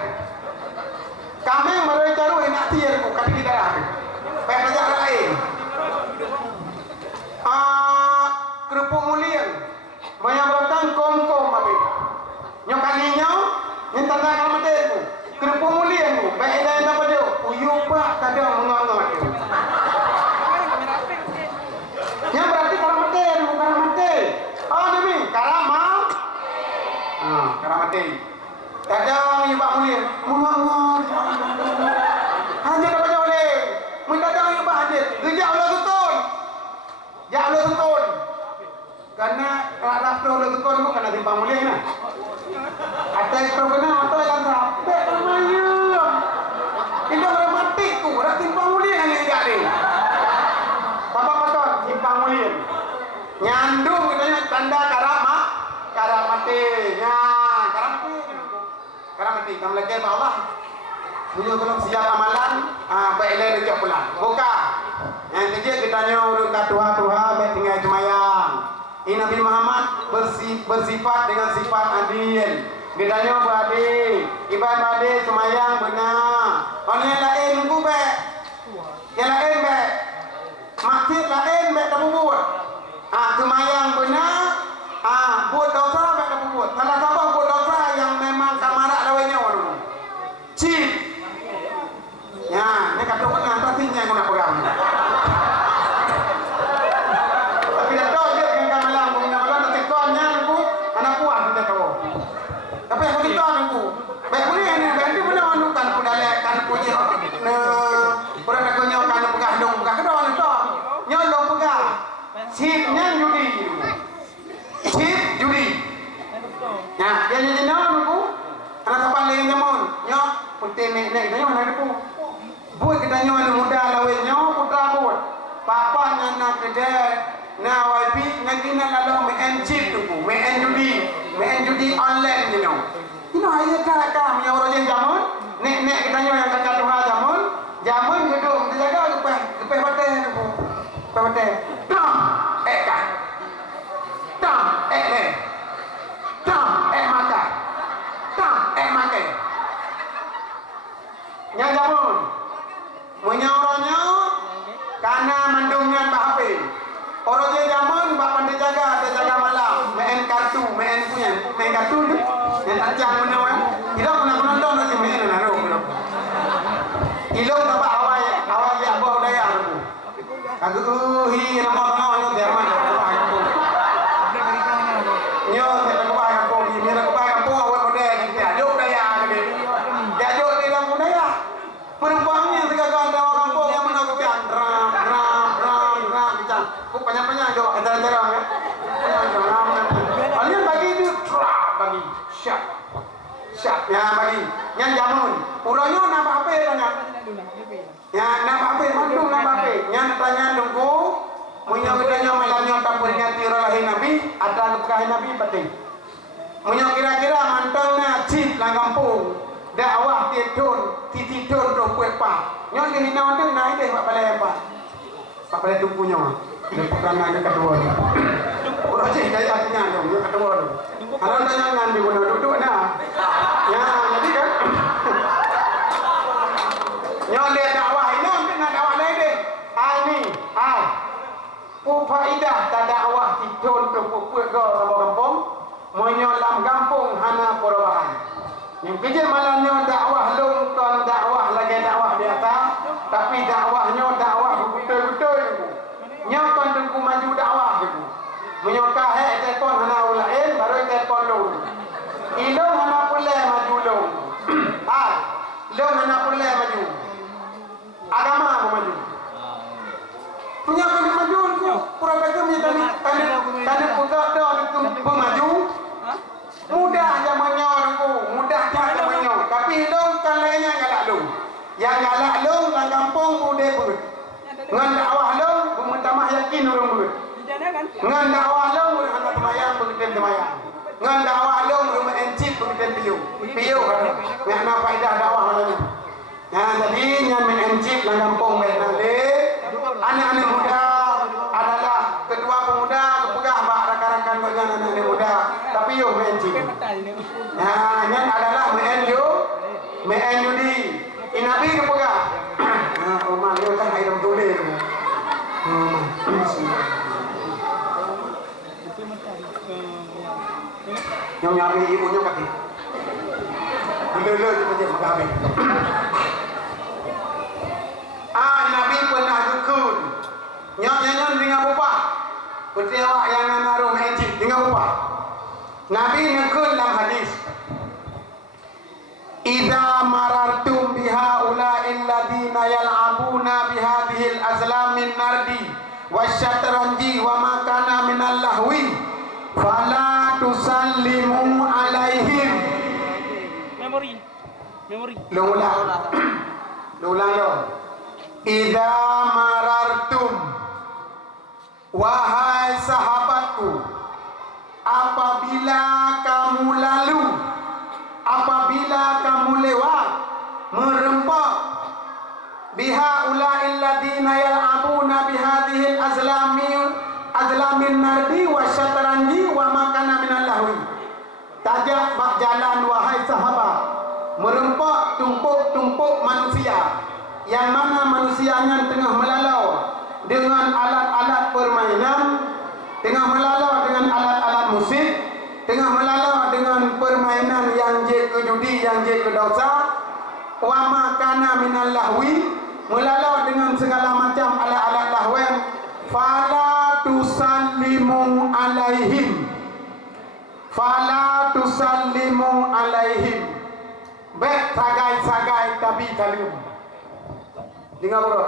Kami baru caruh nak tiar ku kat tinggi darah. Baik banyak lain. Kerupuk mulia. Banyak beratan kom-kom habis. Yang kalinya yang tanda keramat itu kerupuk mulia tu baik dah yang dapat dia uyup pak kadang mengangat tu yang berarti keramat itu bukan keramat demi keramat keramat kadang yang pak mulia mengangat hanya dapat dia boleh kadang yang pak hadir gejak Allah tutun ya Allah tutun karena arah Allah tutun itu kena timpang mulia nah. Ada yang kena atau yang sampai termayam. Ini orang mati tu, orang timpang mulia yang tidak ada. Bapak kata timpang mulia. Nyandung katanya tanda karamati. Karamati. Kamu lagi apa Allah? Punya belum siap amalan, baiklah dia pulang. Buka. Yang kecil kita nyuruh ke Tuhan, baik tinggal semayang. Ini Nabi Muhammad bersifat dengan sifat adil. Dia tanya beradil, ibadah adil semayang benar. Orang yang lain nunggu baik, yang lain baik, maksud lain baik tak buat. Semayang benar, buat dosa baik tak buat. Kalau siapa buat dosa nek tanya mana depu. Buat kita nyo anu muda lawe nyo putra buat. Papa nyana kede na wifi ngakina lalu main chip tu, main judi online you know. Ayah kakak punya orang yang jamun, nek kita nyo yang kakak Tuhan jamun hidup menjaga lepas batai tu. Lepas batai. Tam kan. Tam le. Tam makan. Tam makan. Yang jamun. Punya orangnya karena mendungnya Pak HP. Orang yang jamun Pak pandai jaga malam. Main kartu tu. Yang tak jam mana orang. Tidak pernah nonton lagi main naro. Ilong apa awal ya abah daya tu. Aku hi nama dia mana. Nyo dia ko ba ko ni mira ko ba ko awal model dia jauh daya ni. Dia jauh di dalam budaya. Perempuannya segala orang kampung yang menakukan ram bicara. Kok panjang-panjang jauh antara-antara ya. Kalian bagi itu bagi syak ya bagi yang jamun. Urangnya nama apa tanya? Ya nama apa mandung nama apa? Yang tanya nunggu menyawitnya malamnya tak peringati lahir Nabi ada keberkahan Nabi penting. Menyok kira-kira mantangnya cip lang kampung dakwah titidun do kuepa. Nyon gini nawandeng naik deh Pak Balai apa? Pak Balai tumpunya. Bukan yang kedua. Orang cik gaya artinya dong, yang kedua dong. Kalau tanya ngan di guna duduk nah. Ya, jadi kan. Nyon lihat dakwah ini dengan dakwah lain deh. Ini, faidah tak dakwah tidun ke pupuk ke orang kampung. Menyolam kampung hana perubahan. Yang kecil malahnya dakwah longkon dakwah lagi dakwah biasa. Tapi dakwahnya dakwah betul-betul. Nyokon tengku maju dakwah gitu. Menyokah telefon hana ulain baru telefon lu. Ilong hana pula maju lu. Long hana pula maju. Agama apa maju? Punya kena maju tu. Profesor ni tadi pula dah tu maju. Mudah zamannya tu, mudah zamannya. Tapi long kan lainnya galak long. Yang galak long kan kampung udah ber. Ngan dakwah long bermutamah yakin orang ber. Ngan dakwah long hendak temayang berketem temayang. Ngan dakwah long berencip berketem piu kan. Ngana faedah dakwah mana. Nah, jadi yang menencip dalam kampung nanti anak-anak muda adalah kedua pemuda kepegah rakan-rakan dengan anak-anak muda. Tapi yo menencip. Nah, yang adalah menjudi. Inabi kepegah. Nah, rumah dia kan air tulis. Yang nyari ibunya kaki. Lele dia macam kami. Nabi pernah dukun. Nyon dengan bapa. Petiawak yang naruh majid dengan bapa. Nabi dukun dalam hadis. Idza marartum biha ula'il ladina yal'abuna bihadhil azlam min nardi wasyatranji wa ma kana minal lahwi fala tusallimu alaihim. Memori. Lulang lo. Idza marartum wahai sahabatku apabila kamu lalu apabila kamu lewat merempak biha ula'il ladina yal'abuna bihadhil azlamin nardi wa syatranji wa makana minal lahwi. Tajak bak jalan wahai sahabat merempak tumpuk-tumpuk manusia yang mana manusianya tengah melalau dengan alat-alat permainan, tengah melalau dengan alat-alat musik, tengah melalau dengan permainan yang je ke judi, yang je ke dosa, wa makana minal lahwi, melalau dengan segala macam alat-alat lahwan, fala tusallimu alaihim, fala tusallimu alaihim. Bet sagai-sagai tapi salim. Dengar bro.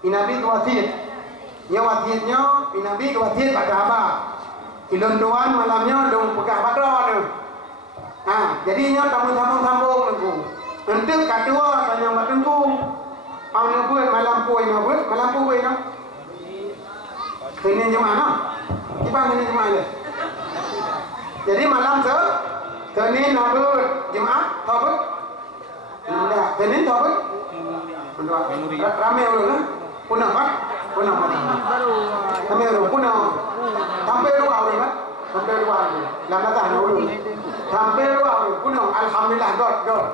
Inabi wasiat. Nya wasiatnya inabi wasiat pada apa? Ilon tuan malamnya dong pegah badar tu. Jadi nya kamu sambung-sambung tu. Untuk kedua tanya mak tengku. Awak buat malam puai nak buat, malam puai nak. Senin Jumaat nak. Ibang Senin Jumaat je. Jadi malam Senin nak buat, Jumaat tak buat. Dah, Senin tak buat. Ramai orang lah. Punah kan? Punah. Ramai orang punah. Sampai 2 orang kan? Sampai 2 orang. Lama tak ada orang. Sampai 2 orang punah. Alhamdulillah God.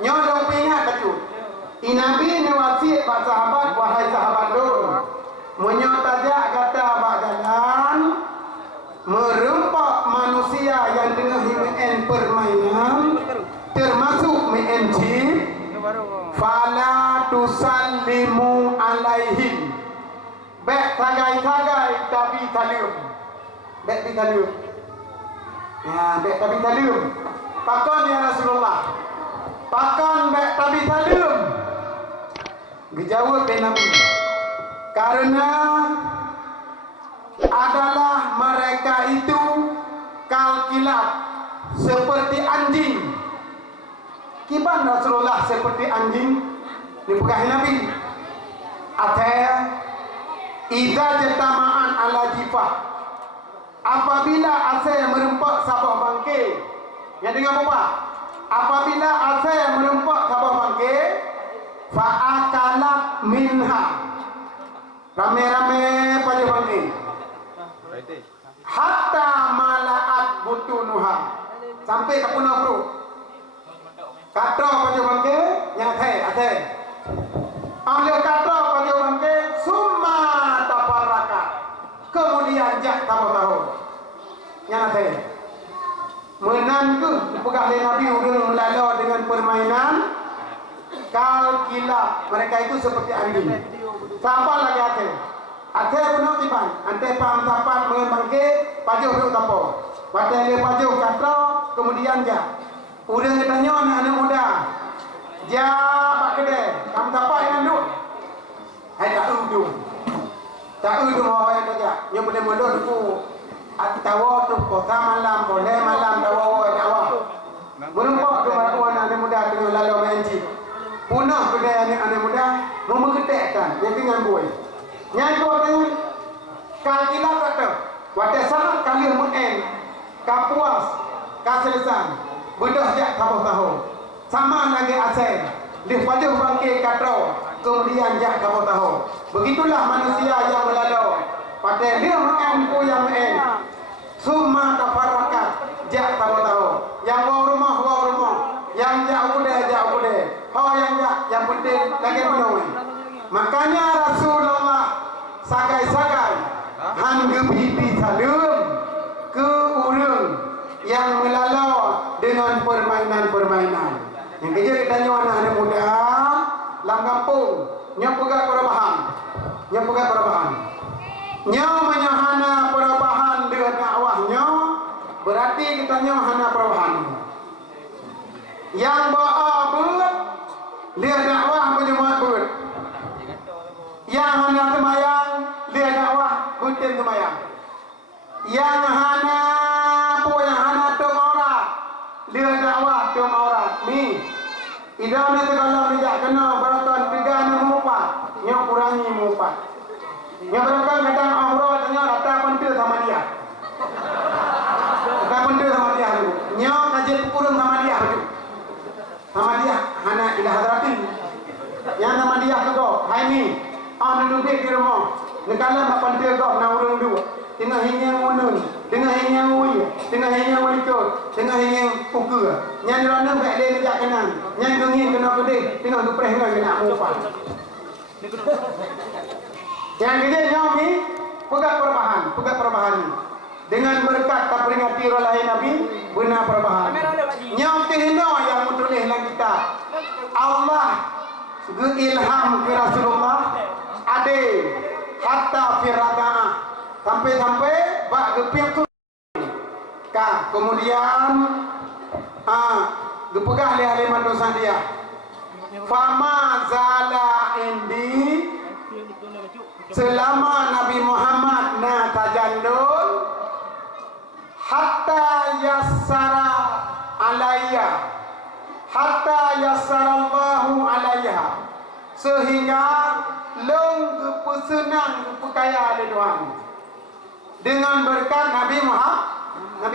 Nyo dong pingat katu. Inabi ni wasiat pak sahabat, wahai sahabat dulu. Menyo tajak kata bagalan merempak manusia yang tengah main permainan termasuk main chip. Fala tusallimu alaihim. Bek tagai-tagai tapi talium. Bek di talium. Ya, bek tapi talium. Pakon ya Rasulullah. Pakon bek tapi talium. Dijawab Nabi. Karena adalah mereka itu kalkilat seperti anjing. Kiban Rasulullah seperti anjing dipegahi Nabi. Ataya idza jatama'an ala jifah. Apabila asal merempak sabah bangke. Yang dengar apa? Apabila asal merempak sabah bangke, fa'akalat minha. Rame-rame pada bangke. Hatta mala'at butunuha. Sampai ke punah perut. Kata pada bangke yang atay. Ambil kata pada bangke summa tafarraka. Kemudian jak tahu. Yang atay. Menantu pegah Nabi urang melala dengan permainan kalkila. Mereka itu seperti anjing. Siapa lagi atay? Atay benar tiban. Antay paham tapat mengembangke pajuh duk tapo. Batai dia pajuh kata kemudian jak. Urang ditanya anak muda. Dia pak kedai, kamu dapat yang duk? Hai tak udu. Tak udu mau yang kerja. Yang boleh modal tu ati tawa tu kota malam, boleh malam tawa dakwah. Berempat tu anak muda dengan lalu menci. Punah kedai anak muda memeketekkan yang dengan boy. Yang dua dengan kalkila kata. Wadah sangat kali muen. Kapuas, kaselesan. Bedah jak tahu. Sama lagi asal. Dia pada bangkit katro. Kemudian jak tahu. Begitulah manusia yang melalau. Pada dia mengampu yang main. Summa tafarrakat. Jak tahu. Yang bawa rumah. Yang jak udah. Yang jak. Yang penting lagi penuh. Makanya Rasulullah sagai-sagai. Hangga bibi salam. Ke urang yang melalau dengan permainan. Yang kerja kita tanya anak muda dalam kampung, nya pegat perubahan. Nya menyahana perubahan dengan dakwahnya, berarti kita nya hana perubahan. Yang berat dia dakwah berjemaat ber. Yang hana semayang, dia dakwah rutin semayang. Yang hana dia dakwah ke aurat ni. Idah ni segala tidak kena beratan 3 mupat. Yang kurangi mupat. Yang berangkat kadang aurat nya rata pentil sama dia. Dulu. Nya kaji kurang sama dia dulu. Sama dia hana ilah hadratin. Yang nama dia tu hai ni. Dulu di rumah. Negala mak pentil kau na urang dulu. Tengah hinyang unun, tengah hinyang uy, tengah hinyang walikot, tengah hinyang pukul. Yang rana baik dia tidak kenal. Yang dengin kena gede, tengah gepreh dengan kena mufat. Yang gede nyomi, pegat perubahan. Dengan berkat tak peringati rolai Nabi, benar perubahan. Nyom tihino yang menulis dalam kitab. Allah ilham ke Rasulullah, ade hatta firadaah. Sampai bak gepiak tu kemudian gepegah oleh manusia dia. Fama zala indi, selama Nabi Muhammad na tajandul hatta yassara alaiya, hatta yassarallahu alaiha, sehingga long kepesenang kepekaya oleh Tuhan dengan berkat Nabi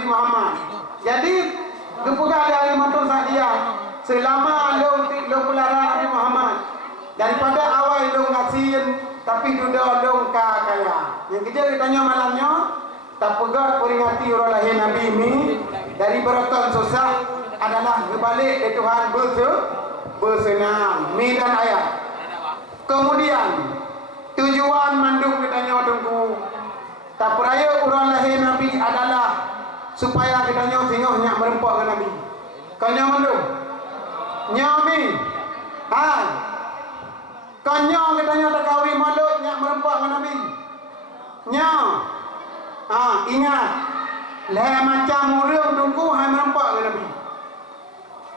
Muhammad. Jadi kepekaya oleh matur sadia selama long pelarang Nabi Muhammad daripada awal long ngasihin tapi sudah long kaya. Yang kita ditanya malamnya tak pegat peringati orang lahir Nabi ini dari berotan susah adalah berbalik ke Tuhan bersenang. Mi dan ayat. Kemudian tujuan mandung kitanya tunggu tak peraya orang lahir Nabi adalah supaya kitanya tengok nyak merempak dengan Nabi. Kanya mandung nyami hai kanya kitanya tak kawin malut nyak merempak dengan Nabi nya ingat lah macam urang tunggu hai merempak dengan Nabi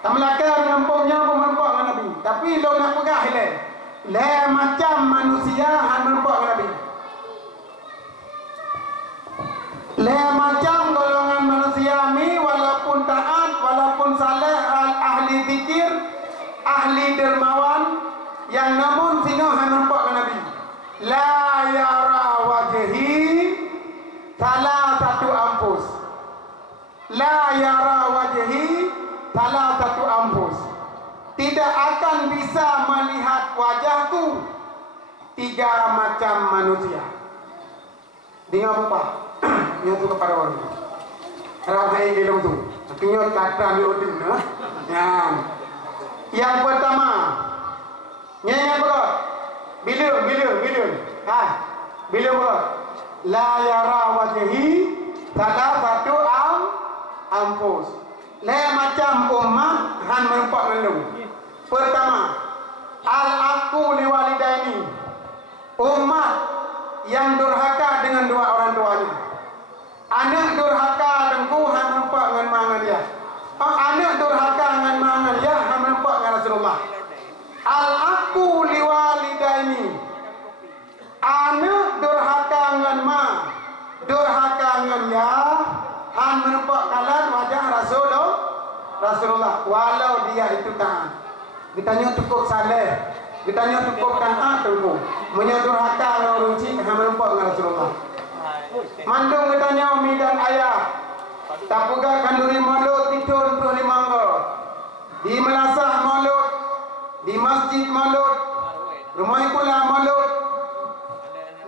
tak melakar dengan poknya pun merempak dengan Nabi tapi lo nak pegah lah macam manusia hai merempak dengan Nabi lah macam golongan manusia ni walaupun taat walaupun saleh ahli zikir ahli dermawan yang namun sino hai merempak dengan Nabi la yara wajhi salah satu ampus la yara wajhi salah satu ampus tidak akan bisa melihat wajahku tiga macam manusia. Dengar apa? Yang tu kepada orang. Ramai di dalam tu. Tengok kata ni odin nah. Yang pertama. Nyanyi apa? Bila. Ha. Bila apa? La yara wajhi salah satu ampus. La macam ummah han merempak ngelung. Pertama, al-aqu liwalidaini, umat yang durhaka dengan dua orang tuanya. Anak durhaka dengku han merempak dengan mangan dia. Anak durhaka dengan mangan dia han merempak dengan Rasulullah. Al-aqu liwalidaini, anak durhaka dengan durhaka dengan ya han merempak kalan wajah Rasulullah walau dia itu taat. Ditanya cukup saleh, ditanya cukup taat tunggu. Menyedurhaka orang ruci han merempak dengan Rasulullah. Mandung ditanya umi dan ayah. Tak pegah kanduri malut tidur 25 anggar. Di melasah malut, di masjid malut, rumah pula malut.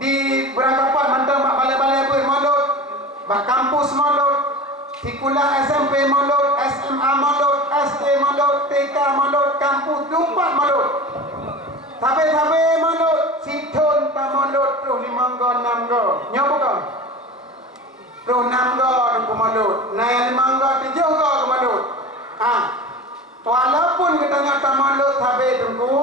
Di berangkapan mantang bak balai-balai pun malut, bak kampus malut, sekolah SMP malut, SMA malut, SD malut, TK malut, kampus 24 malut. Sampai malut, situn tak malut, 25 go 6 go. Nyoba kau? 6 go aku malut. Naik 5 go 7 go aku malut. Walaupun kita nyata malut sampai tunggu,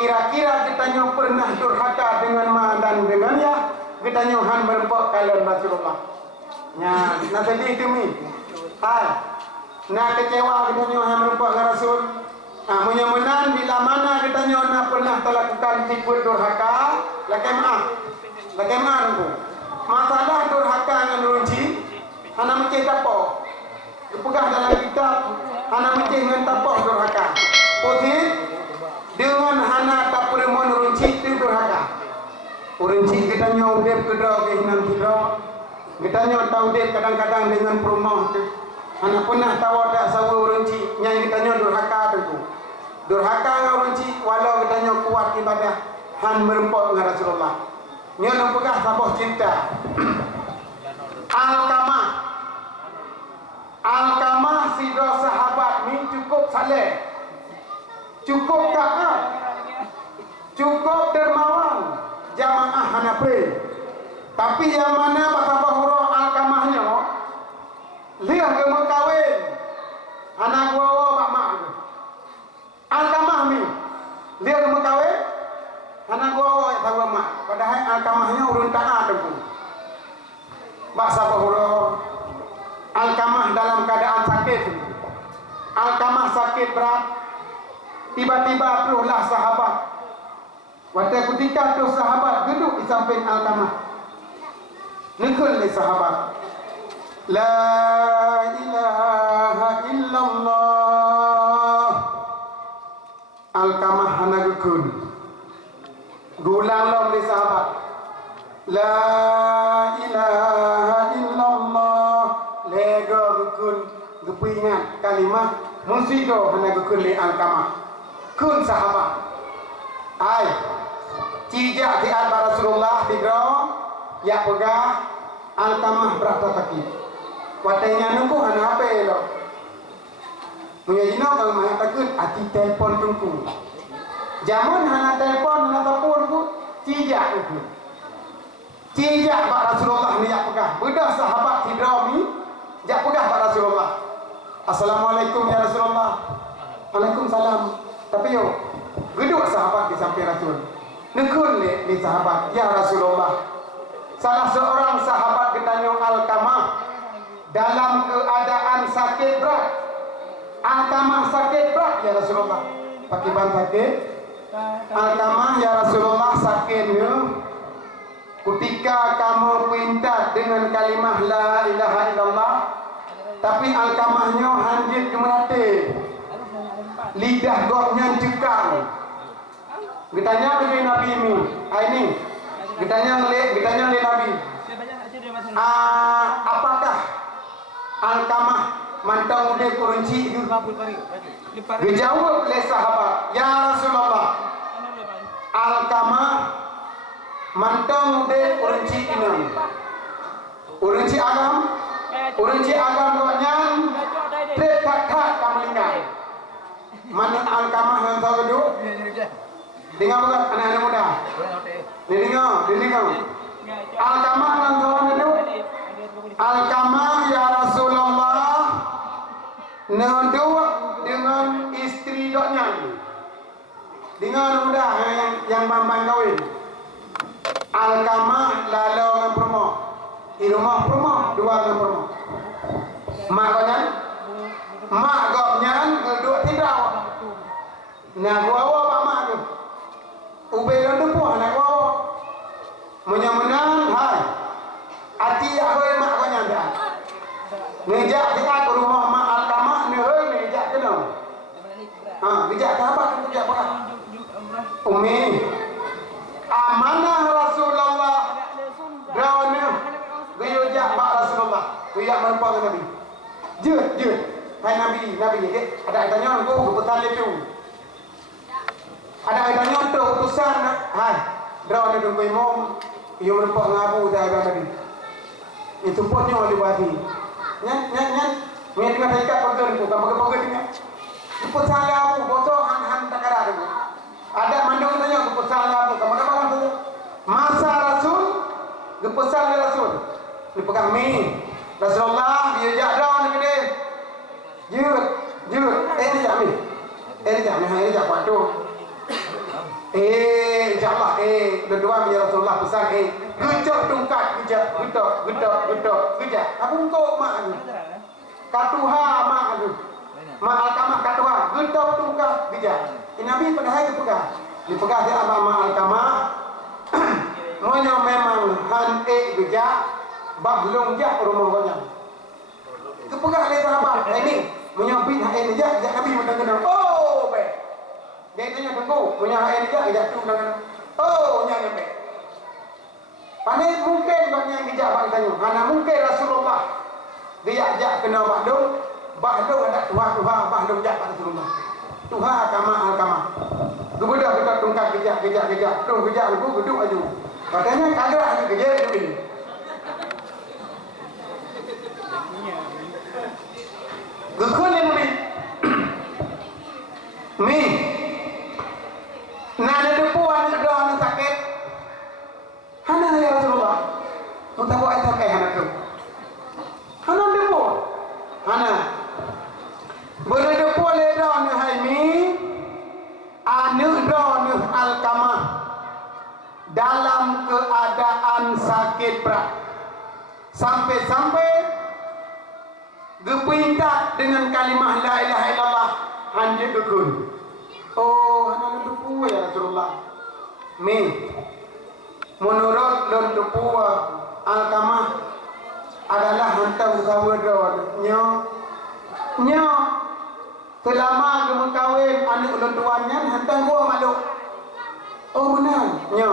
kira-kira kita nyo pernah durhaka dengan ma dan dengan ya, kita nyo han merempak kalian Rasulullah. Nah sedih itu mi. Nah kecewa kita nyo han merempak dengan Rasul. Menyamunan bila mana kita nyo nak pernah terlakukan tipu durhaka, lakai maaf tunggu. Masalah durhaka dengan runci, hana mesti tapok. Dipegah dalam kitab, hana mesti dengan tapok durhaka. Posisi dengan hana tak perempuan runci itu durhaka. Runci kita nyo udep kedra ke hinan kedra. Kita nyo tahu udep kadang-kadang dengan perumah tu. Hana pernah tahu tak sawa runci yang kita nyo durhaka tu. Durhaka dengan runci walau kita nyo kuat ibadah han merempak dengan Rasulullah. Nyo nak pegah sabah cinta. Al-Kamah si dua sahabat ni cukup saleh. Cukup taat, cukup dermawan, jamaah Hanafi. Tapi yang mana Bapak Huruf Al-Kamahnya, lihat ke kawin, anak gua Pak Mak. Al-Kamah ni, lihat ke kawin, anak gua Pak Mak. Padahal Al-Kamahnya urun taat tu. Bapak Huruf Al-Kamah dalam keadaan sakit. Al-Kamah sakit berat. Tiba-tiba teruslah sahabat. Waktu ketika tu sahabat duduk di samping Al-Kamah. Nikul ni sahabat. La ilaha illallah gekun. Gulang long di sahabat. La ilaha illallah. Lega gekun. Gepingat kalimah musiko hana gekun li Alkamah. Kun sahabat. Ai. Cijak di alba Rasulullah tiga. Ya pegah Alkamah berapa kaki. Watanya nunggu hana apa lo. Menjadi kalau mengatakan hati telefon tunggu. Zaman hana telefon hana telefon tu cijak itu. Cijak Pak Rasulullah ni jak pegah. Bedah sahabat tiga ni jak pegah Pak Rasulullah. Assalamualaikum ya Rasulullah. Waalaikumsalam. Tapi yo geduk sahabat di samping Rasul. Nekun ni sahabat ya Rasulullah. Salah seorang sahabat ditanya Alkamah dalam keadaan sakit berat. Alkamah sakit berat ya Rasulullah. Pakai ban sakit. Alkamah ya Rasulullah sakitnya ketika kamu pintar dengan kalimah la ilaha illallah, tapi Alkamahnya hanjit ke merata. Lidah goknya cekang. Ditanya dengan Nabi ini. Ini. Ditanya oleh Nabi. Apakah Alkamah mantau dia kurunci itu? Dijawab oleh sahabat, ya Rasulullah, Alkamah mantau dia kurunci ini. Urunci agam koknya tak kamelingkai. Mana Alkamah yang tahu kedua? Dengar bukan anak-anak muda? Dengar. Alkamah yang tahu kedua? Alkamah ya Rasulullah neduk dengan isteri doknya. Dengar muda yang bambang kahwin. Alkamah lalu dengan perempuan. Di rumah perempuan, dua dengan perempuan. Mak goknya duduk tidak. Nak gua pak mak tu. Ubay lo depuh nak gua. Menang hai. Hati aku mak goknya dah. Ngejak kita ke rumah mak Alkamah ni ngejak ke dong. Ngejak ke apa? Ngejak apa? Umi. Amanah Rasulullah. Daunnya. Ngejak Pak Rasulullah. Ngejak menempat Nabi. Jut. Hai Nabi, ada tanya aku keputusan itu. Ada tanya untuk keputusan, hai, draw ada dua imam, ia menempat ngabu dah ada Nabi. Itu potnya oleh wadi. Nyan, mengenai dengan ikat pegang tu, kamu pegang ni. Keputusan ngabu, botol han tak ada tu. Ada mandung tanya keputusan ngabu, kamu pegang tu. Masa Rasul, keputusan Rasul, dipegang mi. Rasulullah dia jaga ni dia. Jut. Ini jak waktu. InsyaAllah. Berdua punya Rasulullah pesan. Gejak tungkat. Gejak. Apa untuk mak ni? Katuha mak ni. Mak Alkamah katuha. Gejak tungkat. Gejak. Nabi pada hari dipegang. Dipegang dia abang mak Alkamah. Monya memang han gejak. Bahlung jak rumah banyak. Kepegang oleh sahabat. Ini. Menyambit hak ini jak Nabi mendengar. Oh, baik. Dia tanya tunggu, punya hak ini jak tu dengan. Oh, jangan baik. Pandai mungkin banyak yang dijak bang tanya. Mana mungkin Rasulullah dia jak kena bahdum ada Tuhan bahdum jak Rasulullah. Tuhan Alkamah. Kemudian kita tungkat kejak. Tu kejak aku duduk aja. Katanya kagak ada kerja ini. Gekun yang Mi nak ada depuan ada sakit. Hana ya Rasulullah. Kita buat sakit hana tu. Hana depuan. Hana. Boleh depuan le dah ni hai mi. Anu dah ni Alkamah dalam keadaan sakit berat. Sampai gepintak dengan kalimah la ilaha illallah hanjit gekun. Oh, hana dupu ya Rasulullah. Menurut lon dupu Alkamah adalah hantar kawin nya selama kamu kawin anak lon tuannya hantar gua malu. Oh benar. Nya.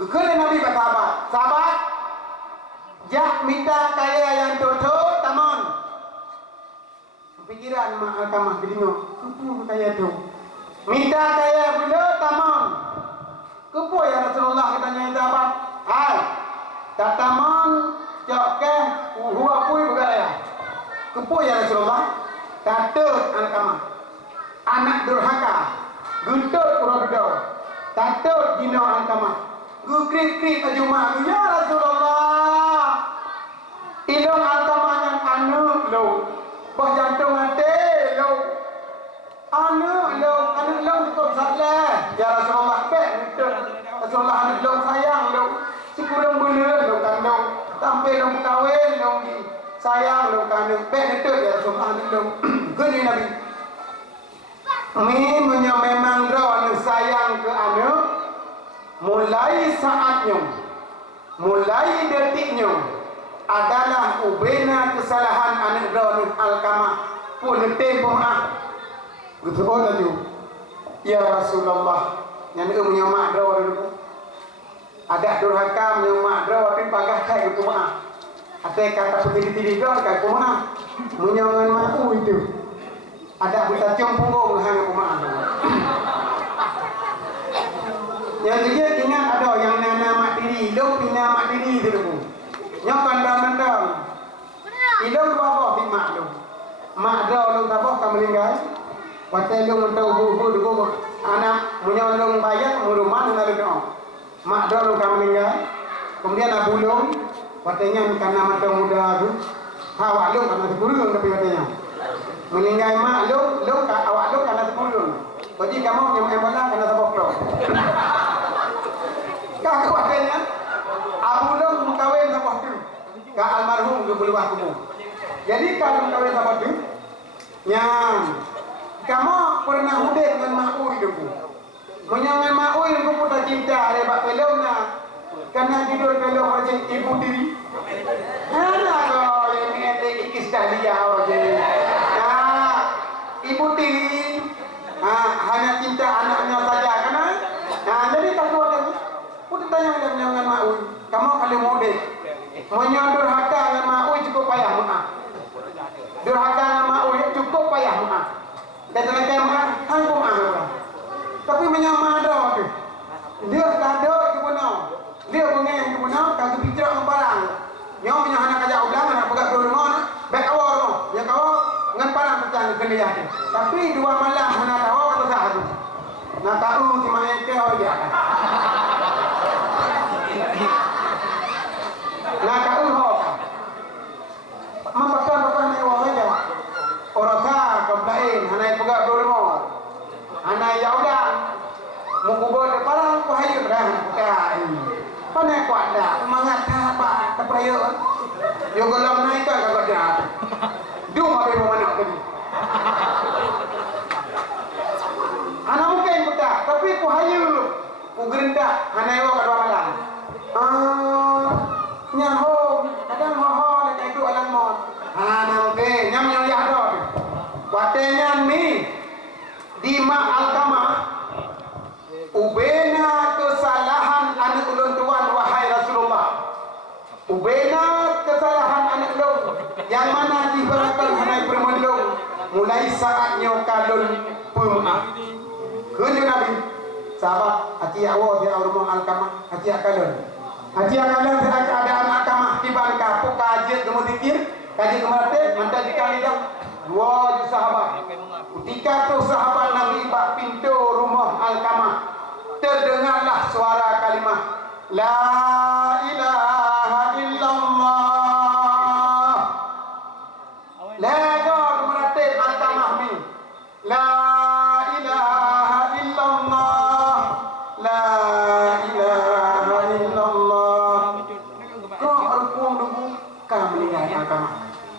Gekele Nabi kata sahabat. Sahabat, jak minta kaya yang toto tamon. Pikiran mak Alkamah kedingo. Kupu kaya tu. Minta kaya pula tamon. Kupu ya Rasulullah katanya sahabat. Hai. Tak tamon cok ke huwa pui bergaya. Kupu ya Rasulullah. Tatut Alkamah. Anak durhaka. Guntut pura-pura. Tatut dino Alkamah. Gukrik-krik ajumah. Ya Rasulullah. Ilong Alkamah yang anu lo. Bah jantung hati lo. Anu lo cukup salah. Ya Rasulullah. Rasulullah anu lo sayang lo. Sekurang bener lo kan lo. Sampai lo kawin lo sayang lo kan lo. Itu ya Rasulullah anu lo. Gini Nabi. Memang rawat sayang ke anak. Mulai saatnya, mulai detiknya adalah ubena kesalahan anak rawat Alkamah pun tempoh betul tadi. Ya Rasulullah, yang punya mak rawat dulu. Ada durhaka punya mak rawat di pagah kai itu mak. Ada kata putih-putih dah kai mak. Punya mak itu. Ada buta cium punggung hanya kumaha. Yang dia ingat ada yang nama diri, lo pina mak diri tu. Nyok pandang-pandang. Ilong bapa di mak lo. Mak dah lo tak apa kamu meninggal. Waktu lo mentau bubu anak menyolong bayar rumah nak doa. Mak dah lo kamu meninggal. Kemudian abu lo waktunya karena mata muda tu. Awak lo karena sepuluh tapi katanya. Meninggal mak lo awak lo karena 10. Jadi kamu yang embalan karena sebab. Kau katanya Abu lo mengkawin sebab tu. Ka almarhum ke beluah kamu. Jadi kalau mengkawin sebab tu, nyam. Kamu pernah muda dengan mak ui tu. Menyangan mak ui tu pun tak cinta ada bak pelong na. Karena tidur pelong macam ibu diri. Ada kau yang ada ikis dahlia aja. Ibu tiri hanya cinta anaknya saja kan? Jadi tak kuat lagi. Putih tanya dengan mak ui, kamu kalau muda, menyodor harta dengan mak ui cukup payah mak. Durhaka dengan mak ui cukup payah mak. Dan terkait mak, aku mak. Tapi menyamar dah tu. Dia tak ada ke mana? Dia pengen ke mana? Kalau bicara dengan barang, yang punya anak kajak ulang, anak pegang dua rumah, baik awal rumah, yang awal. Dengan parang petang kena yakin. Tapi 2 malam nak tahu atau satu. Nak tahu di mana ke aja. Nak tahu apa? Makan ni orang aja. Orang tak komplain, anak pegang dulu. Anak ya udah. Mau kubur parang ko hayu dah bukan. Panek kuat dah. Semangat apa terperaya. Yo golong naik ke kagak dah. Dua habis mana tadi? Anak mungkin betul, tapi ku hayu, ku gerendak, anak awak kedua malam. Nyaho, kadang mahal, lepas itu alam mau. Anak mungkin, nyam ya ada. Watenya ni di mak Alkamah, ubena kesalahan anak ulun tuan wahai Rasulullah. Ubena kesalahan anak ulun yang mana diberikan hanai permelung mulai saatnya kalun pemaaf. Kunjung Nabi sahabat hati awal di rumah Alkamah hati kalun tidak keadaan Alkamah di bangka pun kajian kemudian kajian kemarin mantan dikali dah 2 sahabat ketika tu sahabat Nabi bak pintu rumah Alkamah terdengarlah suara kalimah la ilaha illallah. La kemudian Alkamah ni la ilaha illallah la ilaha illallah. Kau rukun dulu kamu meninggal Alkamah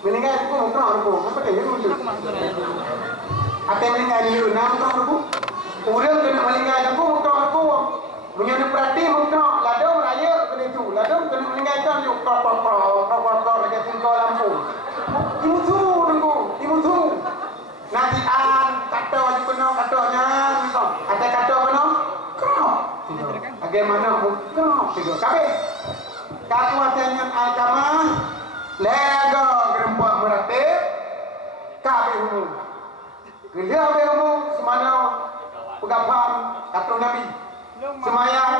meninggal itu kau rukun apa dia itu apa meninggal itu nama kau rukun orang kena meninggal itu kau rukun menyana berarti kau ladong raya kena itu ladong kena meninggal kan yuk kau lagi tinggal lampu imutu nanti kata wajib penuh katanya ada kata penuh kau tiga. Kabeh. Kakuatan agama lega gerempak meratib kabeh umum. Gila kabeh umum semana pegapan katung Nabi. Semayang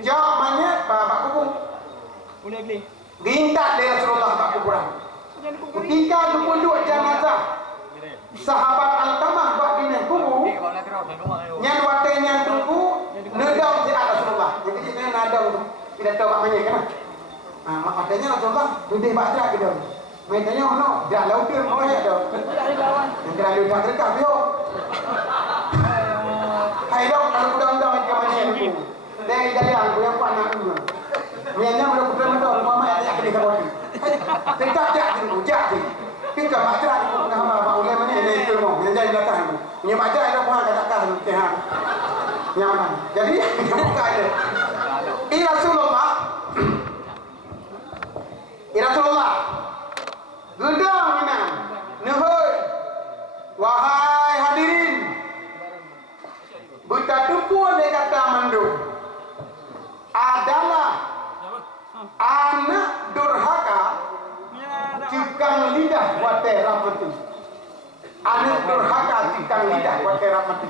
jak manyet bak kubur. Boleh beli. Gintat dari Rasulullah bak kuburan. Ketika dipunduk jenazah sahabat Alqamah bak dina kubur. Nyan wate nyan tunggu nedang si Rasulullah. Jadi kita nadang tu. Kita tahu mak manyet kan. Makanya Rasulullah duduk baca gitu. Mainnya mana? Dah laut dia mana ada? Yang terlalu dekat dia. Hai dok, kalau budak-budak macam mana itu? Dari yang punya anak dulu. Miannya budak-budak itu mama ayah kena kawin. Dekat tu, jadi. Kita baca di buku nama Pak Ulai mana ini itu mau. Yang jadi datang. Punya baca ada pun katakan Tuhan. Yang mana? Jadi yang buka ada. Rasulullah. Rasulullah. Gedang mana? Nuhun. Wahai hadirin. Betatupu dia kata mandu. Adalah anak durhaka cikang lidah wate ramati. Anak durhaka cikang lidah wate ramati.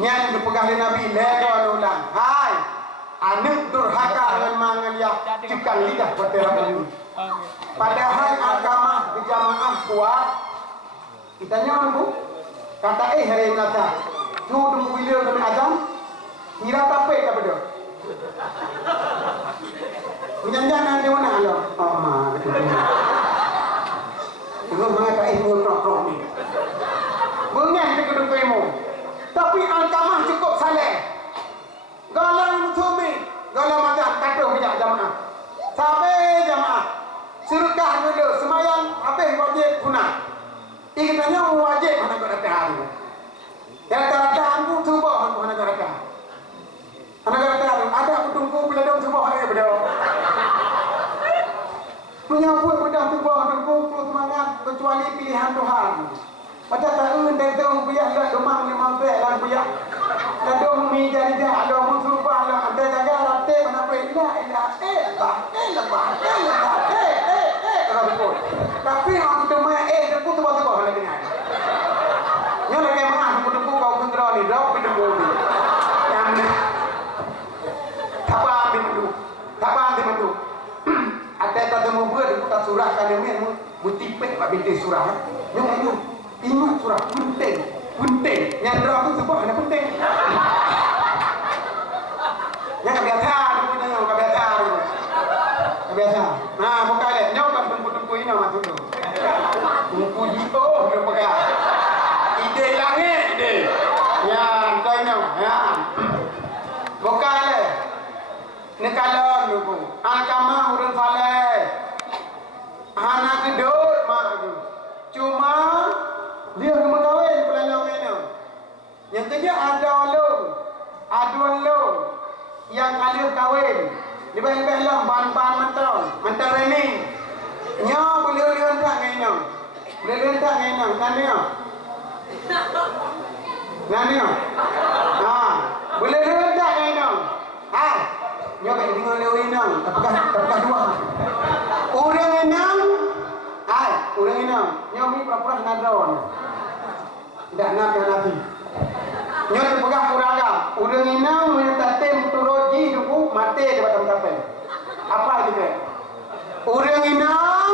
Yang dipegang Nabi lega ulang. Hai. Anak durhaka memang yang cikang lidah wate ramati. Padahal agama berjamaah kuat. Kita nyaman bu. Kata hari kata. Tu tunggu bila kami azam. Kira tape tak betul. Menyanjana di mana lo? Oh mah. Itu mengata ilmu prok ni. Bunyan di kedua ilmu. Tapi agama cukup saleh. Galang sumi, galang macam kata banyak jamaah. Sampai jamaah. Surkah dulu semayang habis wajib punah. Ikatnya wajib mana kau datang hari. Yang kata aku cuba mana kau datang. Mana kau datang ada aku tunggu bila dong cuba hari berdoa. Punya buat pedang cuba tunggu terus semangat kecuali pilihan Tuhan. Macam tahun dari tu biar dah domang memang berat lah biar. Dan dong mi jadi dah ada musuh lah ada jaga rate mana perintah tapi aku tu main aku tu buat apa lagi ni? Yang lagi mana aku tu kau kontrol ni, dah pindah bodi. Yang ni, apa ambil tu? Ada tak semua buat aku tak surah kan ni, bukti pek pak binti surah. Yang ingat surah penting. Yang dah tu sebab ada penting. Yang kebiasa. Nah, buka deh. Nyok kan tunggu ini nama tu. Tunggu jito, dia pakai. Ide langit, ide. Ya, kau ini, ya. Buka deh. Nekalan dulu. Agama urun saleh. Anak hidup mak tu. Cuma dia kena kahwin pelan ini. Yang ketiga ada ulung. Yang alir kahwin. Lebih-lebih lah ban-ban mentol ini. Nya boleh tak ngainang. Boleh tak ngainang nanti. Boleh tak ngainang. Nya kat dengar lewinang, apakah dua. Orang enam. Nya mi pura-pura nadon. Tidak nak yang nabi. Nya terpegang kuraga. Orang enam menetatim turoji duku mati di batang kapal. Apa itu? Orang enam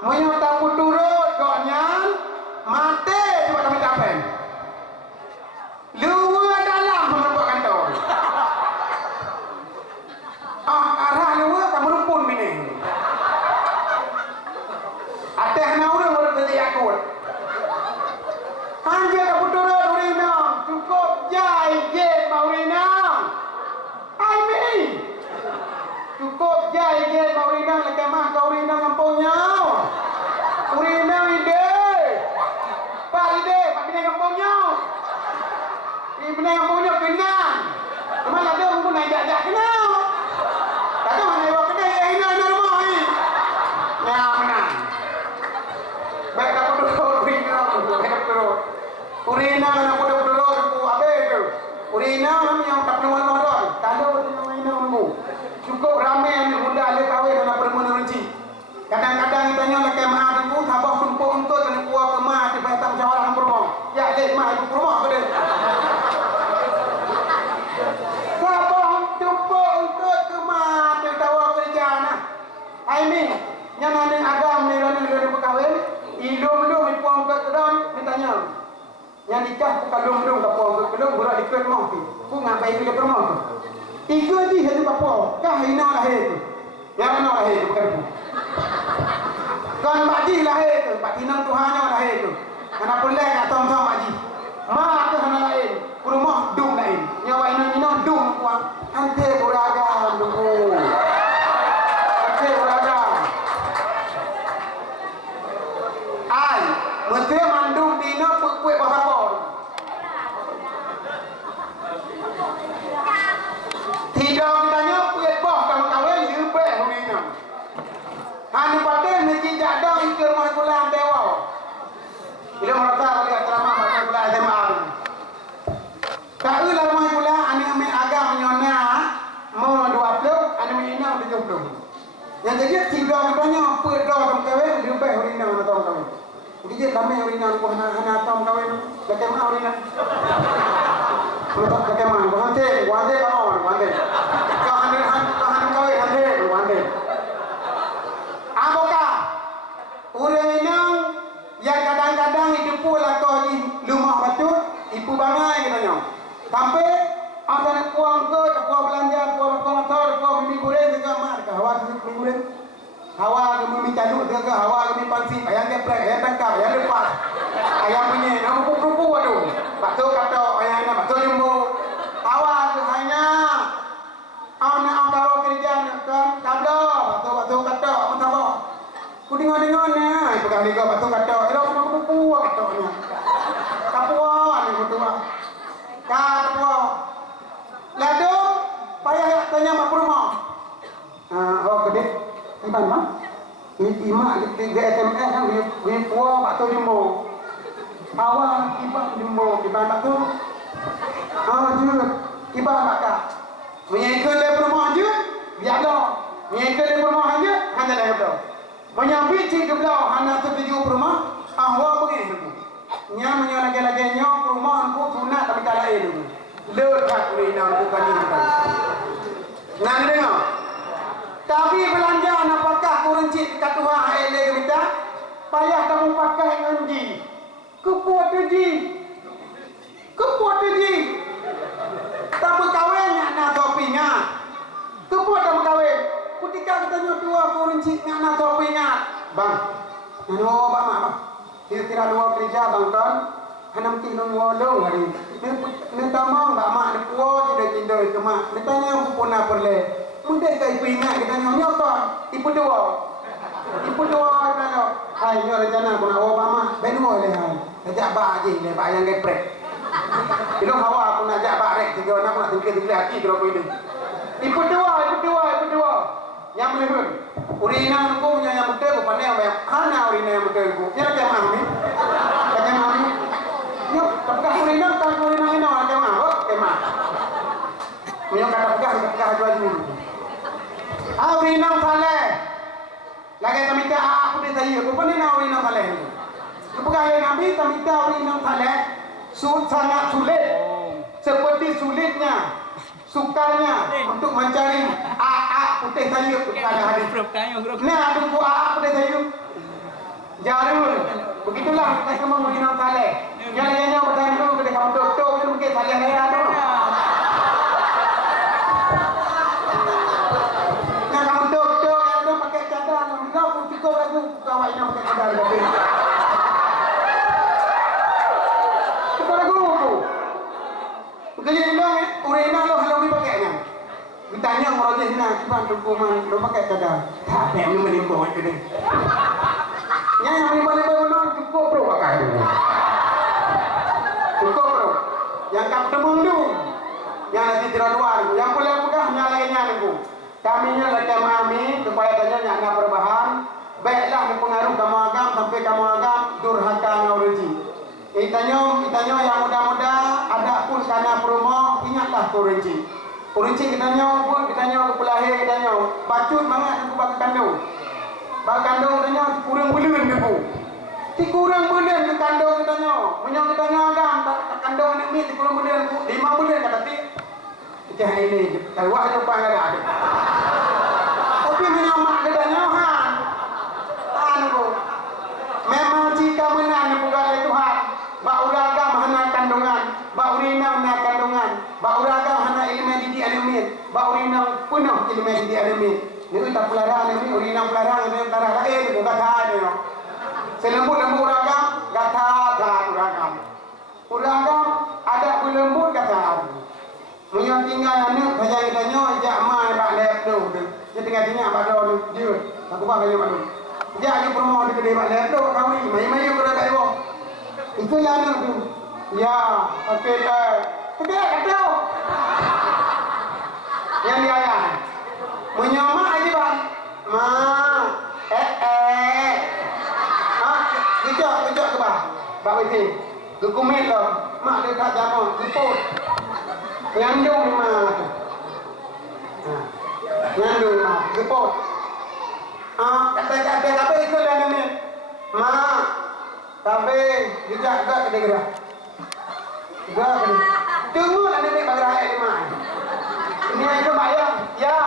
menyatapu turut koknya mati di batang kapal. Luar dalam membuat kantor. Arah luar kamu rumpun bini. Atas na orang baru terjadi akut. Hanya kamu turut orang enam cukup jai je mau enam. Cukup jai je mau enam lekas mah kau enam kampungnya. Urina ide. Pak bina kampungnya. Bina kampungnya kenal. Cuma ada pun nak ajak kenal. Tak tahu mana bawa kedai ini ada rumah ni. Ya mana. Baik dah duduk urina duduk. Urina nak duduk apa itu? Urina yang tak pernah nonton. Kalau urina nikah kalau belum apa belum budak ikut mau tu. Ku ngapai dia permo tu. Ikut di hadu apa? Kah ina lahir tu. Yang mana lahir tu bukan. Kan baji lahir tu, pak tinang Tuhannya lahir tu. Kana boleh kat tong-tong baji. Ma ke hana lain, rumah dum lain. Nyawa ina dum kuat. Ante beragam dulu. Ante beragam. Ai, menteri mandum dina kue bahapon. Tidak ditanya kue boh kamu kawin yupe huninya. Hani paten neki jadang ikir mah kulang dewa. Bila merata lihat ceramah mah kulang SMA. Kau lah mah kulang ane ame agam nyona mau 20 ane ina 70. Yang jadi tidak ditanya apa dah kamu kawin yupe huninya mana tahu kawin. Jadi kami huninya ku hana tahu kawin. Bagaimana huninya? Bagaimana? Wante kamu wante. Kau hana kawin wante. Apakah orang inang yang kadang-kadang hidup pula kau di rumah batu ibu bangai katanya sampai apa nak puang ke puang belanja puang motor puang mimi goreng juga mak ke hawa mimi goreng hawa ke mimi caluk ke hawa ke mimi pansi ayam geprek ayam tangkap ayam lepas ayam punya nama kupu-kupu aduh batu kata ayam nak batu jumbo hawa ke hanya anak kau kerja kan kablo batu kata apa ku dengar-dengar ni pegang liga batu kata elok kupu katanya kapua ni betul kapua lalu payah tanya mak rumah oh gede iban mah ni imak di SMS kan we puo batu jumbo awal iban jumbo iban batu jut iban bakar menyekal le rumah je biar dah menyekal le rumah je hanya dah betul menyambi cik kebelah hana tu tuju rumah ahwa begini tu nya menyo lagi-lagi nyo rumah ku sunat tapi tak lain tu lekat kurina bukan ni tu nan dengar tapi belanja apakah kurang cik kat tuah ele kita payah kamu pakai nganji kepuat ji tak berkahwin nak topingnya kepuat tak berkahwin ketika kita dua kurunci ngana topi ingat bang nano bang mak kira-kira dua kerja bang kan hanam tinung wolong hari ni tamang bang mak ni puo je tindo ke mak ni tanya puna perle mungkin kai pingat kita nyonya kan ibu dua kan hai nyo rencana kuna o bang mak beno le hai ajak ba je le ba yang geprek bilo hawa aku nak ajak ba rek tiga nak nak tinggal hati berapa ini ibu dua yang boleh urina ko punya yang betul ko pandai apa hana urina yang betul ko dia macam mami yo tapkah urina ini orang macam apa emang punya kata pegang jual dulu urina saleh lagi tamita aku dia saya ko pandai na urina saleh itu bukan nabi tamita urina saleh sangat sulit seperti sulitnya sukarnya untuk mencari putih sayur pada hari ini ada buku putih sayur jarul begitulah kita semua mengenal saleh yang bertanya dulu ketika kamu doktor itu mungkin saleh saya ada nah kamu doktor yang ada pakai cadar enggak pun cukup lagi kawan yang pakai cadar cukup lagu kerja bilang urina lo halau ni pakainya ditanya merojeh nak cuba dokumen lo pakai cadar tak apa yang menimpa itu deh yang menimpa cukup bro pakai cukup bro yang kap temung tu yang nanti tidak luar yang boleh pegang yang lainnya tu kami nya macam kami supaya tanya yang perubahan baiklah pengaruh kamu agam sampai kamu agam durhaka ngauruji Itanya yang muda-muda ada pun karena promo ingatlah kurunci kitanya pun kitanya pelahir kitanya bacut banget aku bak kandung kitanya kurang bulan debu ti kurang bulan ke kandung kitanya menyang kitanya agam kandung ni ti kurang bulan 5 bulan kata ti kita ini kalau ada apa ada tapi menyang mak kitanya memang jika menang bukan Tuhan Bak uraga mahanakan di main di anime. Ni tak pelarang ni urina pelarang ni darah lain tu kata ni. Selembut-lembut ragam kata ragam. Ragam ada belembut kata. Menyang tinggal anak saya tanya jak mai bak lep tu. Dia tengah tinggal pada dia. Aku bak kali mana. Jak di rumah dia kedai bak lep tu kau ni mai-mai aku dah tak ada. Itu yang anak tu. Ya, okey dah. Kedai kata. Yang dia ayah. Menyamak aja bang. Ma. Kejap ke bang. Bak witi. Kukumit lah. Mak dia tak jamak. Luput. Nyandung memang. Nyandung memang. Luput. Kata apa ikut dah ni. Mak. Tapi. Kejap ke kedai gerak. Gerak kedai. Tunggu lah ni bagi rakyat ni mak. Ini itu bayang. Ya.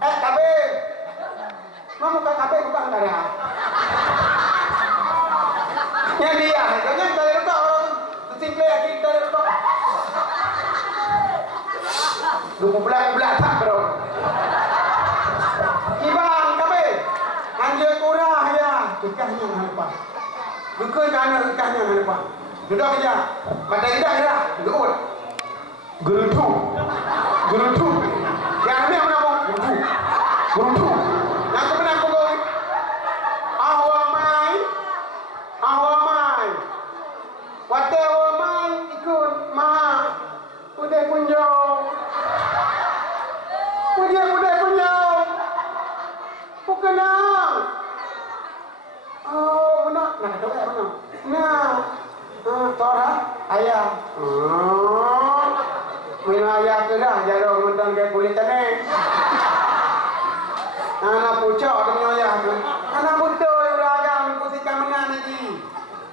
Tapi. Mak bukan tapi bukan darah. Yang dia, jangan dari letak orang simple lagi dari letak. 20 tak bro. Ibang tapi anjir kurang ya. Dekahnya lupa. Bukan kerana dekahnya lupa. Duduk aja. Pada tidak gerak. Duduk. Gerutu. Yang ni mana bang? Gerutu. Yang kebenar pukul. Awamai. Wate awamai ikut ma. Udai punjau. Udai punjau. Bukanang. Oh, benar. Nah, tahu tak benar? Nah. Tora ayah. Minum ayah tu dah. Jarang mentang ke kulit tanah. Anak pucak tu minum ayah tu. Anak betul ragam kusikan menang lagi.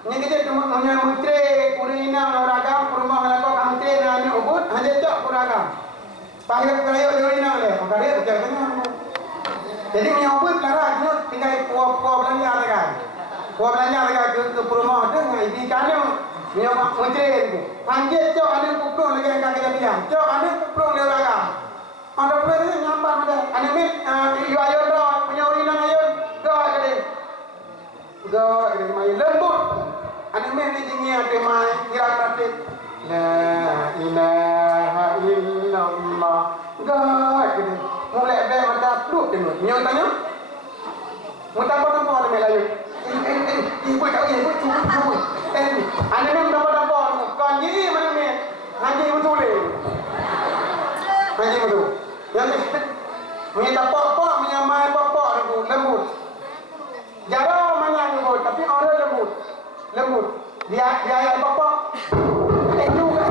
Ni kita punya menteri urina ragam rumah melakau menteri dan ubud hanya cak ragam. Pahir urina le. Pakari tu jangan. Jadi punya ubud lara tu tinggal puak belanja kan. Puak belanja ke rumah tu ngai di kanyo. Punya menteri tu. Panjat cak ada kuprung lagi yang kaki dia. Cak ada kuprung dia ragam. Ada pula ni nyambar ada. Ada mit ayo dah punya urina ayo. Go mai lembut. Ada men ni jingia ke mai kira pratik. La ilaha illallah. Go gini. Mulai dah mantap duduk tengok. Nyong tanya. Mutapa-tapa ni melayu. Ibu tak ibu cuba. Ada men mutapa-tapa ni. Kan ni mana men? Haji betul le. Haji betul. Yang ni tapak-pak menyamai bapak tu lembut. Jarang mana lembut, tapi orang lembut. Dia ayat bapak. Juga.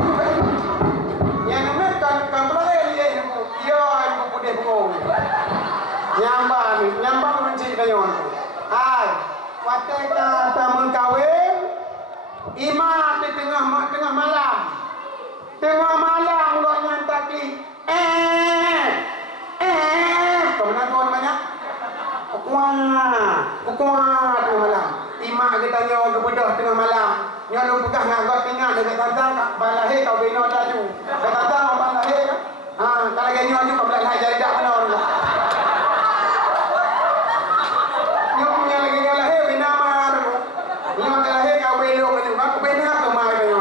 Yang nama kan pelai dia lembut. Dia lembut putih bengong. Nyambang mencik dayon. Waktu kata mengkawin, imam di tengah malam. Tengah malam orang nyantaki. Kemudian tuan banyak. Kuat tengah malam. Imak kita tanya ke bedah tengah malam. Nyo lu pegah ngagot tengah dekat tantang balahir kau bina laju. Dekat tantang balahir kan? Kalau gini nyo kau balahir jadi dak mana orang. Nyo punya lagi nyo lahir bina mana tu. Nyo lahir kau belok ni. Aku bina ke mai nyo.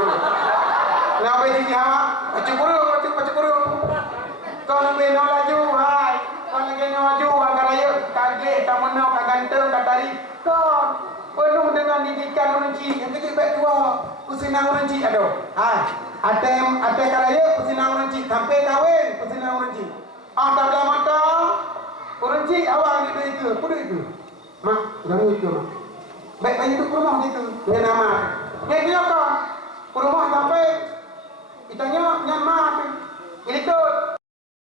Nak beli hawa. Pacukuru. Kau nak bina laju hai. Kau lagi nyo laju agar ayo kaget tak menang tak ganteng tak tarik. Kau penuh dengan didikan runci yang kecil baik tua kusinang runci aduh ada karaya kusinang runci sampai kahwin kusinang runci tak belah mata runci awak ni itu kudu itu mak jangan itu mak baik baik itu rumah gitu dengan nama yang dia kan rumah sampai ditanya nyama itu